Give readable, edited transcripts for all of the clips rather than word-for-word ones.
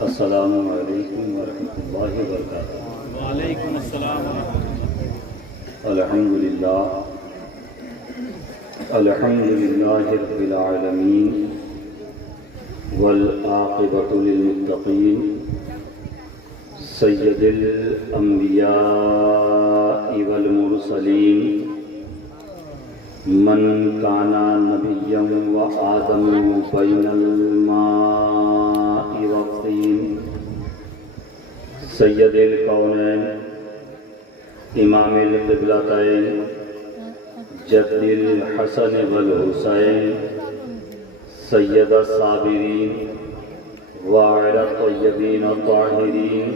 السلام علیکم ورحمۃ اللہ وبرکاتہ۔ وعلیکم السلام الحمد للہ رب العالمین والعاقبۃ للمتقین سید الانبیاء والمرسلین من کان نبیا وآدم بین الماء والطین سید الکونین امام القبلتین جد الحسن والحسین سید الصابرین وعلی الطیبین الطاہرین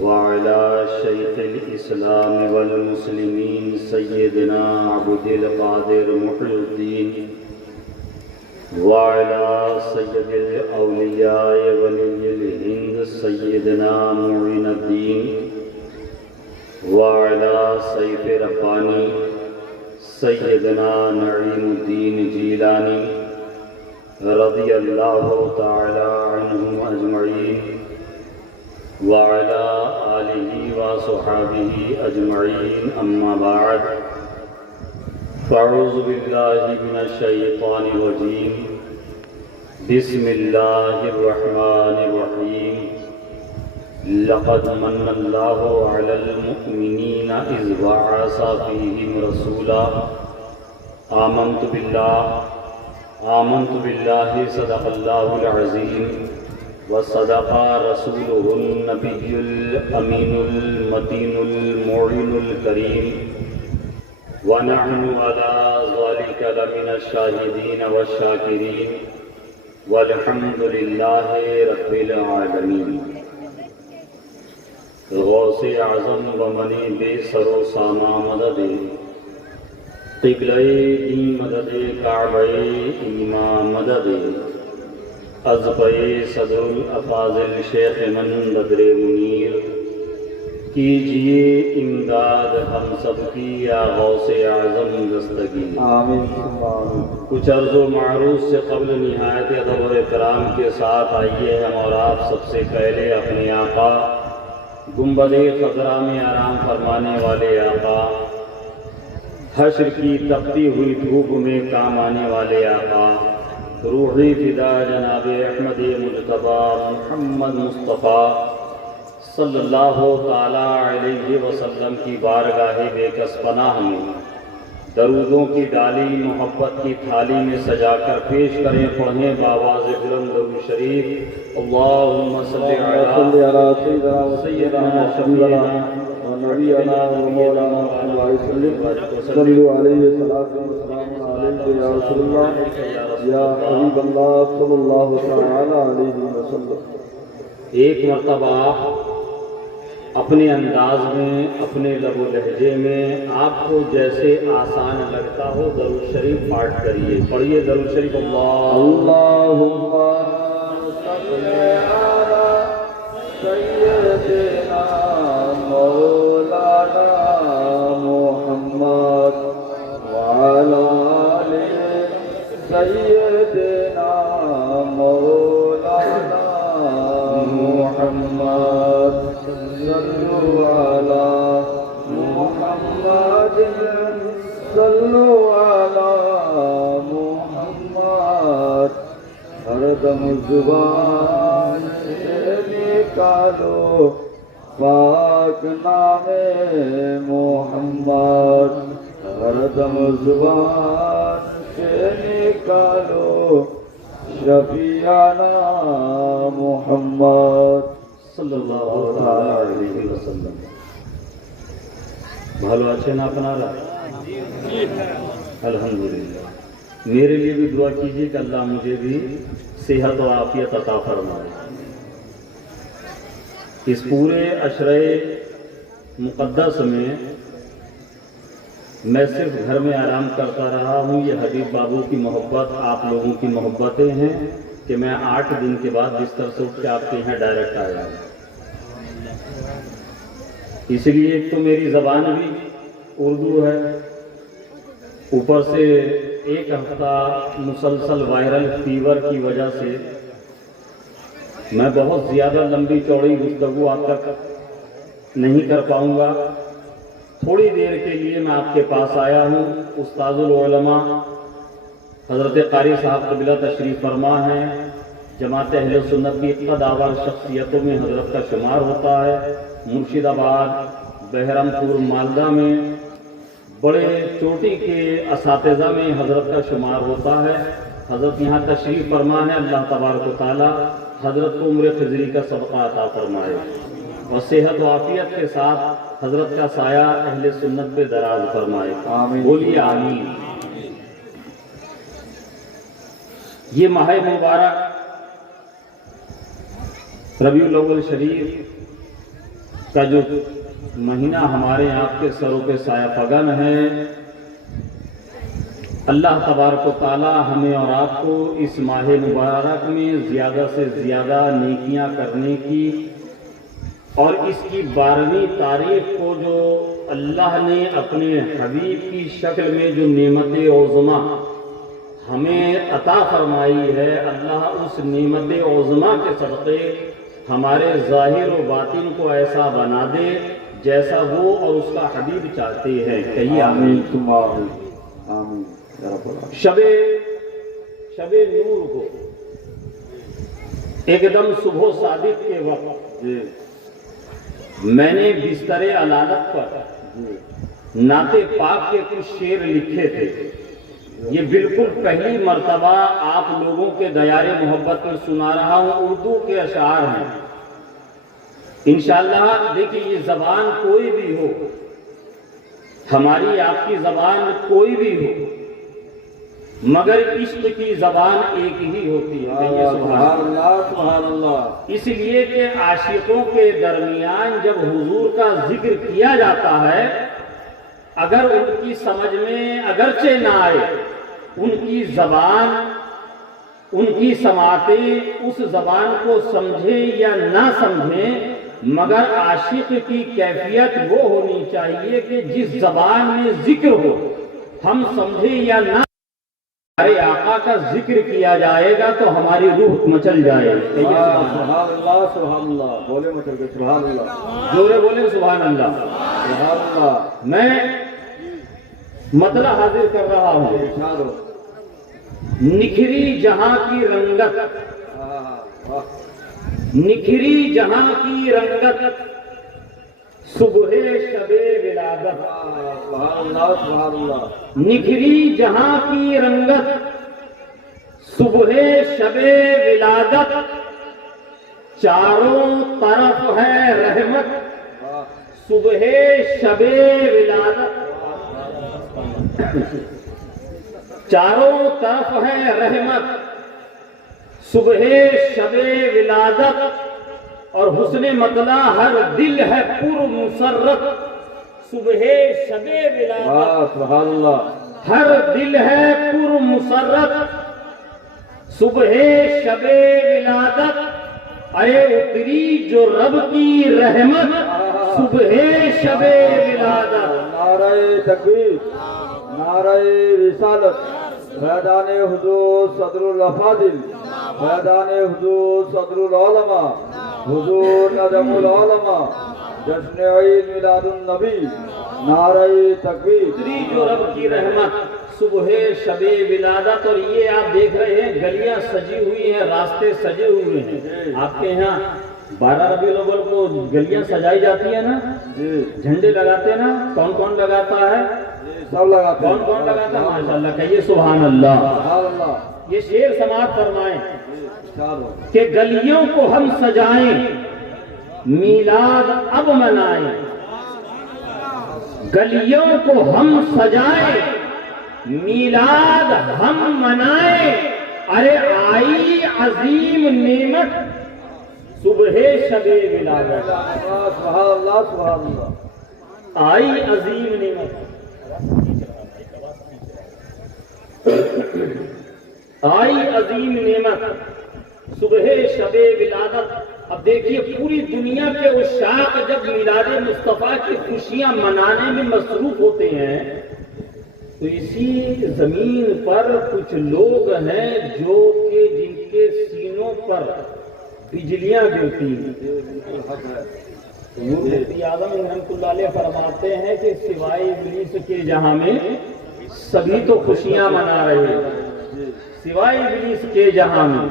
وعلی شیخ الاسلام والمسلمین سیدنا عبد القادر محی الدین وعلی سید الاولیاء ولی الہند سیدنا معین الدین وعلی سیف ربانی سیدنا نعیم الدین جیلانی رضی اللہ تعالی عنہم اجمعین وعلی آلہ وصحابہ اجمعین اما بعد فاعوذ باللہ من الشیطان الرجیم بسم اللہ الرحمن الرحیم لقد من اللہ علی المؤمنین اذ بعث فیہم رسولا آمنت باللہ صدق اللہ العظیم وصدق رسولہ النبی الامین المتین المعین الکریم ونحن على ذلك لمن الشاہدین والشاکرین والحمد للہ رب العالمین۔ غوث اعظم بمنی بے سر و ساما مدد قبلہ دین مدد کعبہ ایمان مدد ازبِ صدر الافاضل شیخ من بدر منیر کیجئے امداد ہم سب کی یا غوث اعظم دستگیر آمین۔ کچھ عرض و معروض سے قبل نہایت ادب و احترام کے ساتھ آئیے ہم اور آپ سب سے پہلے اپنے آقا گنبد خضرا میں آرام فرمانے والے آقا حشر کی تپتی ہوئی دھوپ میں کام آنے والے آقا روحی فدا جناب احمد مجتبی محمد مصطفیٰ صلی اللہ تعالی علیہ وسلم کی بارگاہ بے کس پناہ میں درودوں کی ڈالی محبت کی تھالی میں سجا کر پیش کریں، پڑھیں بآواز بلند درود شریف اللہم صلی علی سیدنا شفیعنا ونبینا ومولانا صلو علیہ الصلاۃ والسلام علیکم یا رسول اللہ یا حبیب اللہ صلی اللہ تعالی علیہ وسلم۔ ایک مرتبہ اپنے انداز میں اپنے لب و لہجے میں آپ کو جیسے آسان لگتا ہو درود شریف پاٹھ کریے، پڑھیے درود شریف اللہم صلی علی سیدنا مولانا محمد وعلی آل سیدنا مولانا محمد صلو علی محمد صلو علی محمد، ہر دم زبان سے نکالو پاک نام محمد، ہر دم زبان سے نکالو شفیعنا محمد صلی اللہ علیہ وسلم۔ بھالو اچھے نا اپنا رہا الحمدللہ۔ میرے لیے بھی دعا کیجیے کہ اللہ مجھے بھی صحت و عافیت عطا فرمائے۔ اس پورے عشرہ مقدس میں میں صرف گھر میں آرام کرتا رہا ہوں. یہ حبیب بابو کی محبت آپ لوگوں کی محبتیں ہیں کہ میں 8 دن کے بعد بستر سے اٹھ کے آپ کے یہاں ڈائریکٹ آیا ہوں. اس لیے ایک تو میری زبان بھی اردو ہے، اوپر سے 1 ہفتہ مسلسل وائرل فیور کی وجہ سے میں بہت زیادہ لمبی چوڑی گفتگو آپ تک نہیں کر پاؤں گا. تھوڑی دیر کے لیے میں آپ کے پاس آیا ہوں. استاذ العلماء حضرت قاری صاحب قبلہ تشریف فرما ہیں. جماعت اہل سنت کی قدآور شخصیتوں میں حضرت کا شمار ہوتا ہے. مرشد آباد، بہرم پور، مالدہ میں بڑے چوٹی کے اساتذہ میں حضرت کا شمار ہوتا ہے. حضرت یہاں تشریف فرما ہے. اللہ تبارک و تعالی حضرت کو عمر خضری کا صدقہ عطا فرمائے اور صحت و عافیت کے ساتھ حضرت کا سایہ اہل سنت پہ دراز فرمائے. آمین. بولیے آمین. یہ ماہ مبارک ربیع الاول شریف کا جو مہینہ ہمارے آپ کے سروں پہ سایہ فگن ہے، اللہ تبارک و تعالی ہمیں اور آپ کو اس ماہ مبارک میں زیادہ سے زیادہ نیکیاں کرنے کی اور اس کی 12ویں تاریخ کو جو اللہ نے اپنے حبیب کی شکل میں جو نعمت عظمیٰ ہمیں عطا فرمائی ہے، اللہ اس نعمت عظمیٰ کے صدقے ہمارے ظاہر و باطن کو ایسا بنا دے جیسا وہ اور اس کا حبیب چاہتے ہیں. کہیے آمین. تم آمین. آمین. شب نور کو ایک دم صبح صادق کے وقت میں نے بستر علالت پر نعت پاک کے کچھ شعر لکھے تھے. یہ بالکل پہلی مرتبہ آپ لوگوں کے دیار محبت میں سنا رہا ہوں. اردو کے اشعار ہیں. انشاءاللہ دیکھیے یہ زبان کوئی بھی ہو، ہماری آپ کی زبان کوئی بھی ہو، مگر عشق کی زبان ایک ہی ہوتی ہے. سبحان اللہ. سبحان اللہ. اس لیے کہ عاشقوں کے درمیان جب حضور کا ذکر کیا جاتا ہے، اگر ان کی سمجھ میں اگرچہ نہ آئے، ان کی زبان، ان کی سماعتیں اس زبان کو سمجھیں یا نہ سمجھیں، مگر عاشق کی کیفیت وہ ہونی چاہیے کہ جس زبان میں ذکر ہو، ہم سمجھیں یا نہ، ہمارے آقا کا ذکر کیا جائے گا تو ہماری روح مچل جائے. سبحان اللہ. سبحان اللہ. بولے مچل کے سبحان اللہ. جورے بولے سبحان اللہ. سبحان اللہ. میں مطلع حاضر کر رہا ہوں. ارشاد ہو. نکھری جہاں کی رنگت، نکھری جہاں کی رنگت، صبح شب ولادت. سبحان اللہ. سبحان اللہ. نکھری جہاں کی رنگت، صبح شب ولادت، چاروں طرف ہے رحمت، صبح شب ولادت. چاروں طرف ہے رحمت، صبح شب ولادت، اور حسن مطلع ہر دل ہے پر مسرت، صبح شب ولادت. سبحان اللہ. ہر دل ہے پر مسرت، صبح شب ولادت. ارے اتری جو رب کی رحمت، صبح شب ولادت. نعرہ تکبیر. نعرہ رسالت. فیضان حضور صدر الافاضل، فیضان حضور صدر العلماء، حضور ندم العلماء، جشن عید میلاد النبی. نعرہ تکبیر. اتری جو رب کی رحمت، صبح شب ولادت. اور یہ آپ دیکھ رہے ہیں گلیاں سجی ہوئی ہیں، راستے سجے ہوئے ہیں. آپ کے یہاں 12 ربیع الاول کو گلیاں سجائی جاتی ہیں نا، جھنڈے لگاتے ہیں نا. کون کون لگاتا ہے؟ سب لگاتے ہیں. کون کون لگاتا ہے؟ ماشاءاللہ. کہیے سبحان اللہ. سبحان اللہ. یہ شعر سماعت فرمائیں ارشاد ہو. کہ گلیوں کو ہم سجائیں، میلاد اب منائیں. گلیوں کو ہم سجائیں، میلاد ہم منائیں. ارے آئی عظیم نعمت، صبح شب ولادت. سبحان اللہ. سبحان اللہ. آئی عظیم نعمت. آئی عظیم نعمت صبح شب ولادت۔ اب دیکھیے پوری دنیا کے عشاق جب میلاد مصطفیٰ کی خوشیاں منانے میں مصروف ہوتے ہیں تو اسی زمین پر کچھ لوگ ہیں جو کہ جن کے سینوں پر بجلیاں گرتی ہیں۔ مفتی اعظم رحمۃ اللہ علیہ فرماتے ہیں کہ سوائے ابلیس کے جہاں میں سبھی تو خوشیاں منا رہے ہیں، سوائے ابلیس کے جہاں میں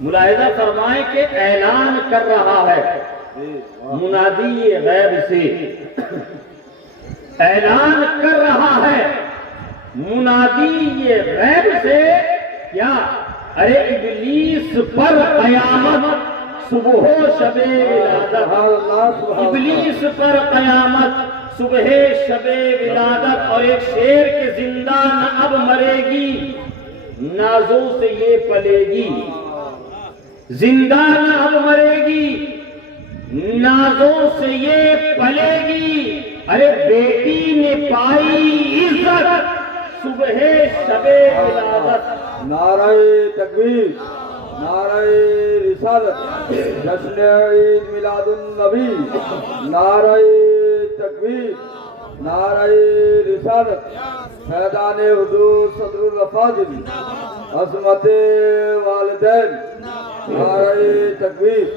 ملاحظہ فرمائیں کہ اعلان کر رہا ہے منادی غیب سے، اعلان کر رہا ہے منادی یہ غیب سے کیا؟ ارے ابلیس پر قیامت صبح و شب ولادت، ابلیس پر قیامت صبح شب ولادت۔ اور ایک شیر کے زندہ نہ اب مرے گی نازوں سے یہ پلے گی، زندہ نہ اب مرے گی نازوں سے یہ پلے گی۔ ارے بیٹی نے پائی عزت صبح شب ولادت۔ نعرہ تکبیر، نعرہ رسالت، جشن عید میلاد النبی، نعرہ تکبیر، نعرہ رسالت، فیضان حضور صدر الافاضل، عظمت والدین، نعرہ تکبیر۔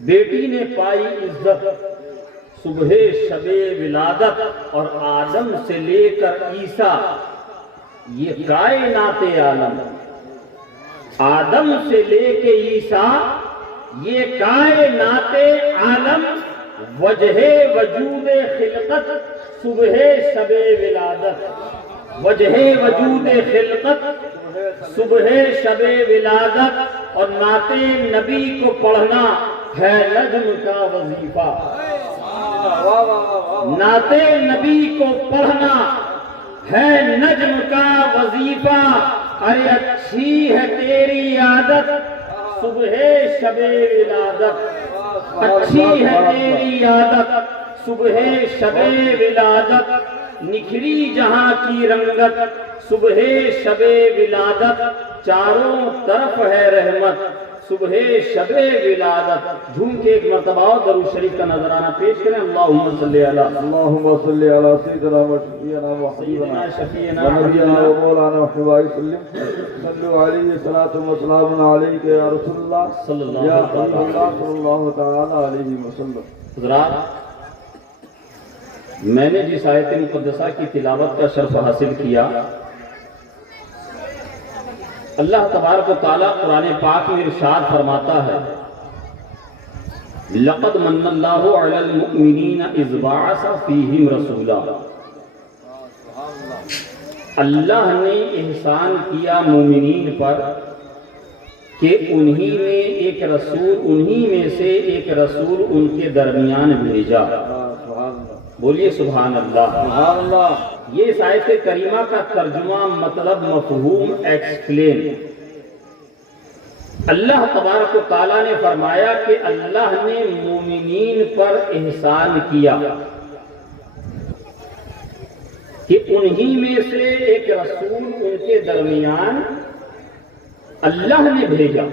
بیٹی نے پائی عزت صبح شب ولادت، اور آدم سے لے کر عیسیٰ یہ کائنات عالم، آدم سے لے کے عیسیٰ یہ کائنات عالم، وجہ وجود خلقت صبح شب ولادت، وجہ وجود خلقت صبح شب ولادت۔ اور نعت نبی کو پڑھنا ہے نجم کا وظیفہ، نعت نبی کو پڑھنا ہے نجم کا وظیفہ۔ ارے اچھی ہے تیری عادت صبح شب ولادت، اچھی ہے تیری عادت صبح شب ولادت، نکھری جہاں کی رنگت صبح شب ولادت، چاروں طرف ہے رحمت صبح شب ولادت۔ جھوم کے ایک مرتبہ درود شریف کا نظرانہ پیش کریں۔ اللہم صلی علی اللہم صلی علی سیدنا و شفیعنا و حبیبنا شفیعنا و نبینا و مولانا محمد وسلم، صلو علیہ صلاۃ و سلام علیک یا رسول اللہ صلی اللہ یا علیہ حبیب اللہ صلی اللہ تعالی علیہ وسلم۔ حضرات، میں نے جس آیت مقدسہ کی تلاوت کا شرف حاصل کیا، اللہ تبارک و تعالیٰ قرآن پاک میں ارشاد فرماتا ہے لَقَدْ مَنَّ اللَّهُ عَلَى الْمُؤْمِنِينَ إِذْ بَعَثَ فِيهِمْ رَسُولًا۔ اللہ نے احسان کیا مومنین پر کہ انہی میں سے ایک رسول ان کے درمیان بھیجا۔ بولیے سبحان اللہ۔ سبحان اللہ۔ یہ اس آیت کریمہ کا ترجمہ، مطلب، مفہوم، ایکسپلین۔ اللہ تبارک و تعالیٰ نے فرمایا کہ اللہ نے مومنین پر احسان کیا کہ انہی میں سے ایک رسول ان کے درمیان اللہ نے بھیجا،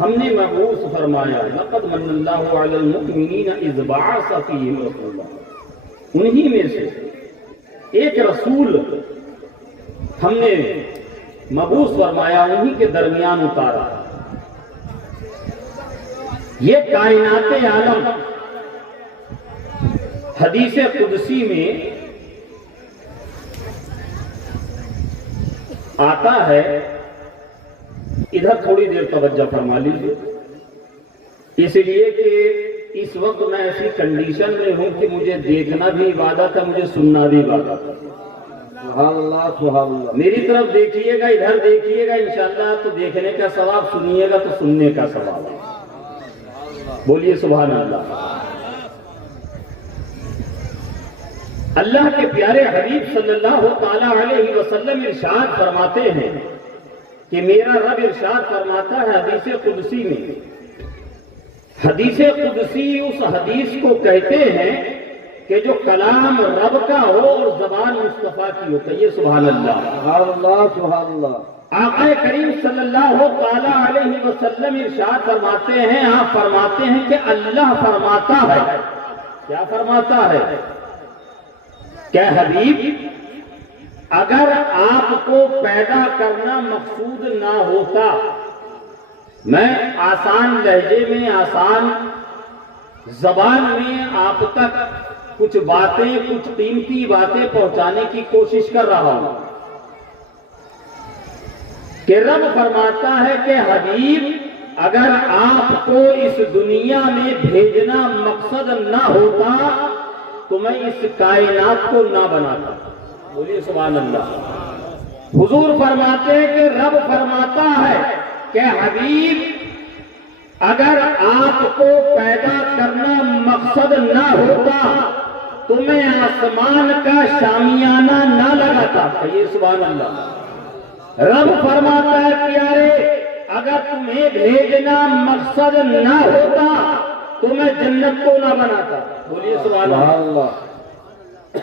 ہم نے مبعوث فرمایا۔ لقد من اللہ علی المؤمنین اذ بعث فیہم رسولا، انہی میں سے ایک رسول ہم نے مبعوث فرمایا، انہی کے درمیان اتارا۔ یہ کائنات عالم حدیث قدسی میں آتا ہے، ادھر تھوڑی دیر توجہ فرما لیجیے، اس لیے کہ اس وقت میں ایسی کنڈیشن میں ہوں کہ مجھے دیکھنا بھی عبادت ہے، مجھے سننا بھی عبادت ہے۔ سبحان اللہ، سبحان اللہ۔ میری طرف دیکھیے گا، ادھر دیکھیے گا، انشاءاللہ تو دیکھنے کا ثواب، سنیے گا تو سننے کا ثواب۔ بولیے سبحان اللہ۔ اللہ کے پیارے حبیب صلی اللہ تعالی علیہ وسلم ارشاد فرماتے ہیں کہ میرا رب ارشاد فرماتا ہے حدیث قدسی میں، حدیث قدسی اس حدیث کو کہتے ہیں کہ جو کلام رب کا ہو اور زبان مصطفیٰ کی ہو۔ کہیے سبحان اللہ۔ سبحان اللہ، سبحان اللہ۔ آقا کریم صلی اللہ تعالی علیہ وسلم ارشاد فرماتے ہیں، آپ فرماتے ہیں کہ اللہ فرماتا ہے، کیا فرماتا ہے کہ حبیب اگر آپ کو پیدا کرنا مقصود نہ ہوتا، میں آسان لہجے میں، آسان زبان میں آپ تک کچھ باتیں، کچھ قیمتی باتیں پہنچانے کی کوشش کر رہا ہوں کہ رب فرماتا ہے کہ حبیب اگر آپ کو اس دنیا میں بھیجنا مقصد نہ ہوتا تو میں اس کائنات کو نہ بناتا۔ بولیے سبحان اللہ۔ حضور فرماتے ہیں کہ رب فرماتا ہے کہ حبیب اگر آپ کو پیدا کرنا مقصد نہ ہوتا تو میں آسمان کا شامیانہ نہ لگاتا۔ کہیے سبحان اللہ۔ رب فرماتا ہے پیارے اگر تمہیں بھیجنا مقصد نہ ہوتا تو میں جنت کو نہ بناتا۔ بولیے سبحان اللہ۔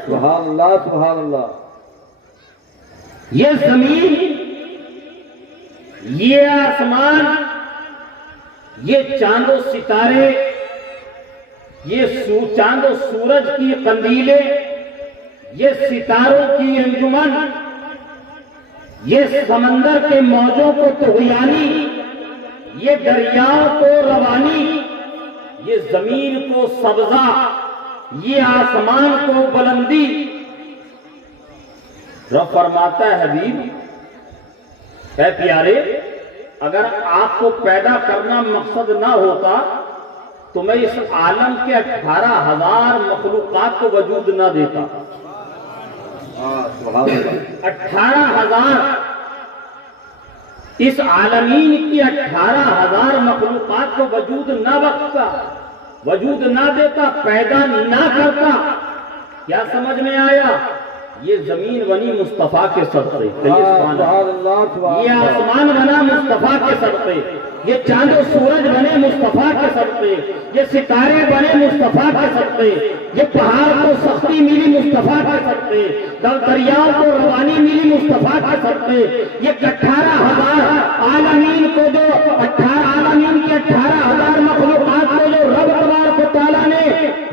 سبحان اللہ، سبحان اللہ۔ یہ زمین، یہ آسمان، یہ چاند و ستارے، یہ چاند و سورج کی قندیلیں، یہ ستاروں کی انجمن، یہ سمندر کے موجوں کو طغیانی، یہ دریاؤں کو روانی، یہ زمین کو سبزہ، یہ آسمان کو بلندی۔ رب فرماتا ہے حبیب اے پیارے اگر آپ کو پیدا کرنا مقصد نہ ہوتا تو میں اس عالم کے 18,000 مخلوقات کو وجود نہ دیتا۔ 18,000 اس عالمین کی 18,000 مخلوقات کو وجود نہ بخشتا، وجود نہ دیتا، پیدا نہ کرتا۔ کیا سمجھ میں آیا؟ یہ زمین بنی مصطفیٰ کے صدقے، یہ آسمان بنا مصطفیٰ کے صدقے، یہ چاند و سورج بنے مصطفیٰ کے صدقے، یہ ستارے بنے مصطفیٰ کے صدقے، یہ پہاڑ کو سختی ملی مصطفیٰ کے صدقے، دریاؤں کو روانی ملی مصطفیٰ کے صدقے۔ یہ 18,000 عالمین کو جو 18 عالمین کے 18,000 مخلوقات کو جو رب تبارک و تعالیٰ نے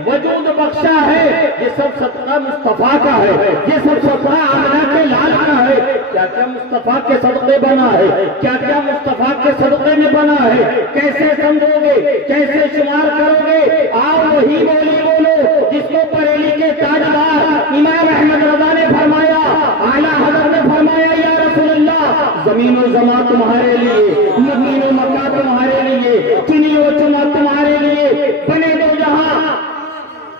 وجود بخشا ہے یہ سب صدقہ مصطفیٰ کا ہے، یہ سب صدقہ آمنہ کے لال کا ہے۔ کیا کیا مصطفیٰ کے صدقے بنا ہے، کیا کیا مصطفیٰ کے صدقے میں بنا ہے، کیسے سمجھو گے، کیسے شمار کرو گے؟ آؤ وہی بولی بولو جس کو بریلی کے تاجدار امام احمد رضا نے فرمایا، اعلیٰ حضرت نے فرمایا یا رسول اللہ زمین و زمان تمہارے لیے، زمین و مکہ تمہارے لیے، چنی و چنا تمہارے لیے، بنے دو جہاں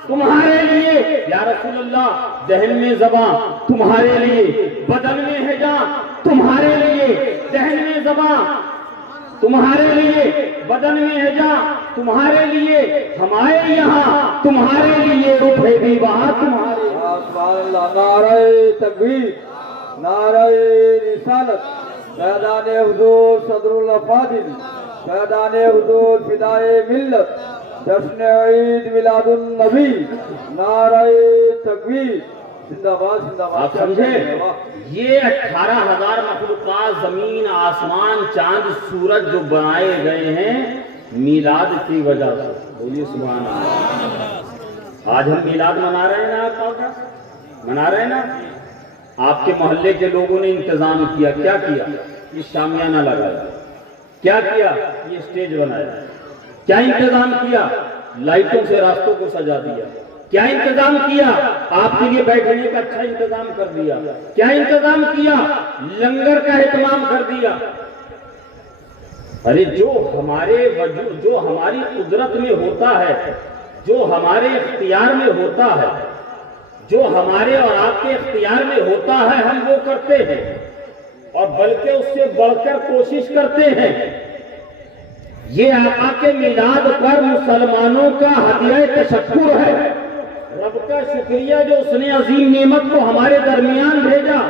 تمہارے لیے یا رسول اللہ، دہن میں زباں تمہارے لیے، بدن میں ہے جان تمہارے لیے، دہن میں زباں تمہارے لیے، بدن میں ہے جان تمہارے لیے، ہمارے یہاں تمہارے لیے، روحے بھی وہاں تمہارے۔ سبحان اللہ۔ نعرہ تکبیر، نعرہ رسالت، فیضان حضور صدر الافاضل، فیضان حضور فدائے ملت، جشن عید میلاد النبی، نعرہ تکبیر، زندہ باد زندہ باد۔ آپ سمجھے؟ یہ 18,000 مخلوقات، زمین، آسمان، چاند، سورج جو بنائے گئے ہیں میلاد کی وجہ سے۔ بولیے سبحان اللہ۔ آج ہم میلاد منا رہے ہیں نا، آپ منا رہے ہیں نا؟ آپ کے محلے کے لوگوں نے انتظام کیا، کیا کیا؟ یہ شامیانہ لگایا، کیا کیا؟ یہ اسٹیج بنایا، کیا انتظام کیا؟ لائٹوں سے راستوں کو سجا دیا، کیا انتظام کیا؟ آپ کے لیے بیٹھنے کا اچھا انتظام کر دیا، کیا انتظام کیا؟ لنگر کا اہتمام کر دیا۔ ارے جو ہمارے وجود، جو ہماری قدرت میں ہوتا ہے، جو ہمارے اختیار میں ہوتا ہے، جو ہمارے اور آپ کے اختیار میں ہوتا ہے ہم وہ کرتے ہیں، اور بلکہ اس سے بڑھ کر کوشش کرتے ہیں۔ یہ آقا کے میلاد پر مسلمانوں کا ہدیہ تشکر ہے، رب کا شکریہ جو اس نے عظیم نعمت کو ہمارے درمیان بھیجا۔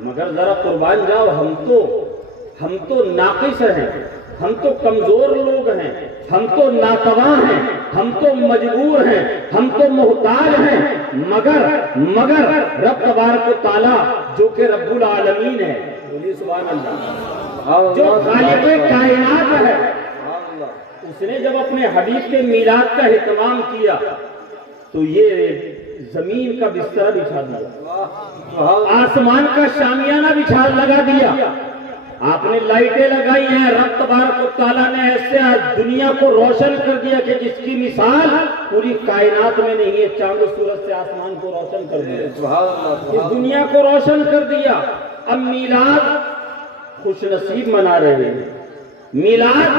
مگر ذرا قربان جاؤ، ہم تو ناقص ہیں، ہم تو کمزور لوگ ہیں، ہم تو ناتواں ہیں، ہم تو مجبور ہیں، ہم تو محتاج ہیں۔ مگر رب تبارک و تعالیٰ جو کہ رب العالمین ہے، بولیے سبحان اللہ، جو خالق کائنات ہے، اس نے جب اپنے حبیب کے میلاد کا اہتمام کیا تو یہ زمین کا بستر بچھا دیا، آسمان کا شامیانہ بچھا لگا دیا، آپ نے لائٹیں لگائی ہیں، رب تبارک و تعالیٰ نے ایسے دنیا کو روشن کر دیا کہ جس کی مثال پوری کائنات میں نہیں ہے، چاند و سورج سے آسمان کو روشن کر دیا، اس دنیا کو روشن کر دیا۔ اب میلاد خوش نصیب منا رہے ہیں، میلاد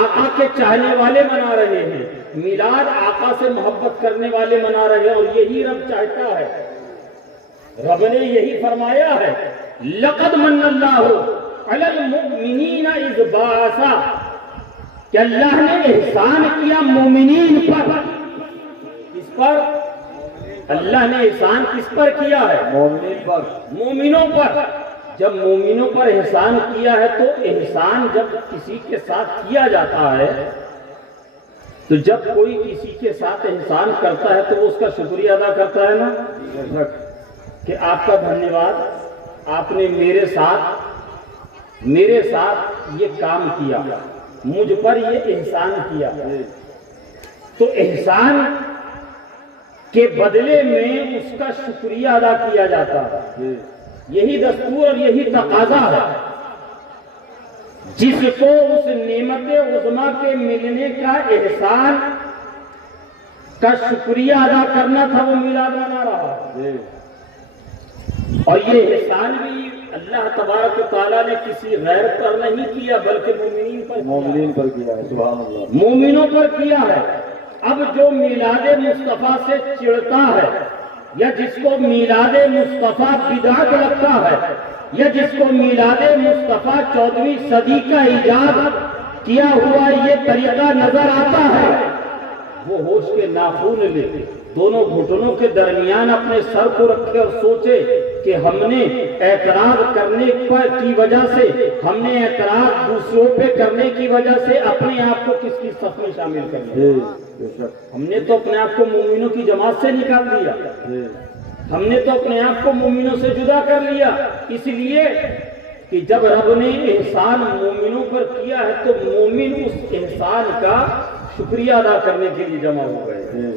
آقا کے چاہنے والے منا رہے ہیں، میلاد آقا سے محبت کرنے والے منا رہے ہیں، اور یہی رب چاہتا ہے، رب نے یہی فرمایا ہے، لقد من اللہ علی المؤمنین اذ بعث، کہ اللہ نے احسان کیا مومنین پر، کس پر؟ اللہ نے احسان کس پر کیا ہے؟ مومنین پر، مومنوں پر۔ جب مومنوں پر احسان کیا ہے تو احسان جب کسی کے ساتھ کیا جاتا ہے، تو جب کوئی کسی کے ساتھ احسان کرتا ہے تو وہ اس کا شکریہ ادا کرتا ہے نا، کہ آپ کا دھنیہ واد، آپ نے میرے ساتھ یہ کام کیا، مجھ پر یہ احسان کیا، تو احسان کے بدلے میں اس کا شکریہ ادا کیا جاتا ہے۔ یہی دستور اور یہی تقاضا ہے، جس کو اس نعمت عظمیٰ کے ملنے کا احسان کا شکریہ ادا کرنا تھا، وہ میلاد منا رہا ہے۔ اور یہ احسان بھی اللہ تبارک و تعالیٰ نے کسی غیر پر نہیں کیا بلکہ مومنین پر کیا ہے، سبحان اللہ، مومنوں پر کیا ہے۔ اب جو میلاد مصطفیٰ سے چڑھتا ہے، یا جس کو میلاد مصطفیٰ بدعت لگتا ہے، یا جس کو میلاد مصطفیٰ 14ویں صدی کا ایجاد کیا ہوا یہ طریقہ نظر آتا ہے، وہ ہوش کے ناخن لے دونوں گھٹنوں کے درمیان اپنے سر کو رکھے اور سوچے کہ ہم نے اعتراض کرنے کی وجہ سے، ہم نے اعتراض دوسروں پہ کرنے کی وجہ سے اپنے آپ کو کس کی صف میں شامل کر لیا؟ ہم نے تو اپنے آپ کو مومنوں کی جماعت سے نکال دیا، ہم نے تو اپنے آپ کو مومنوں سے جدا کر لیا، اس لیے کہ جب رب نے احسان مومنوں پر کیا ہے تو مومن اس احسان کا شکریہ ادا کرنے کے لیے جمع ہو گئے،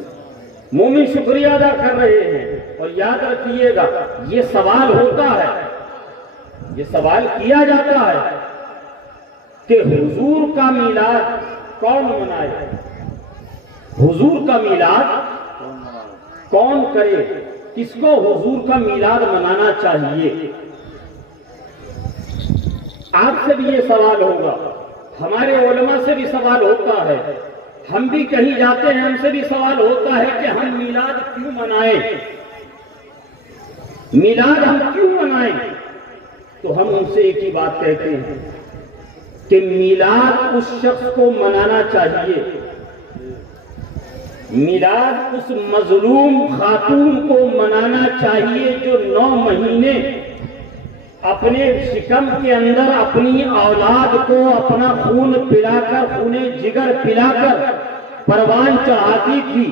مومن شکریہ ادا کر رہے ہیں۔ اور یاد رکھیے گا، یہ سوال ہوتا ہے، یہ سوال کیا جاتا ہے کہ حضور کا میلاد کون منائے، حضور کا میلاد کون کرے، کس کو حضور کا میلاد منانا چاہیے؟ آپ سے بھی یہ سوال ہوگا، ہمارے علماء سے بھی سوال ہوتا ہے، ہم بھی کہیں جاتے ہیں ہم سے بھی سوال ہوتا ہے کہ ہم میلاد کیوں منائیں، میلاد ہم کیوں منائیں؟ تو ہم ان سے ایک ہی بات کہتے ہیں کہ میلاد اس شخص کو منانا چاہیے، میلاد اس مظلوم خاتون کو منانا چاہیے جو 9 مہینے اپنے شکم کے اندر اپنی اولاد کو اپنا خون پلا کر، خون جگر پلا کر پروان چڑھاتی تھی۔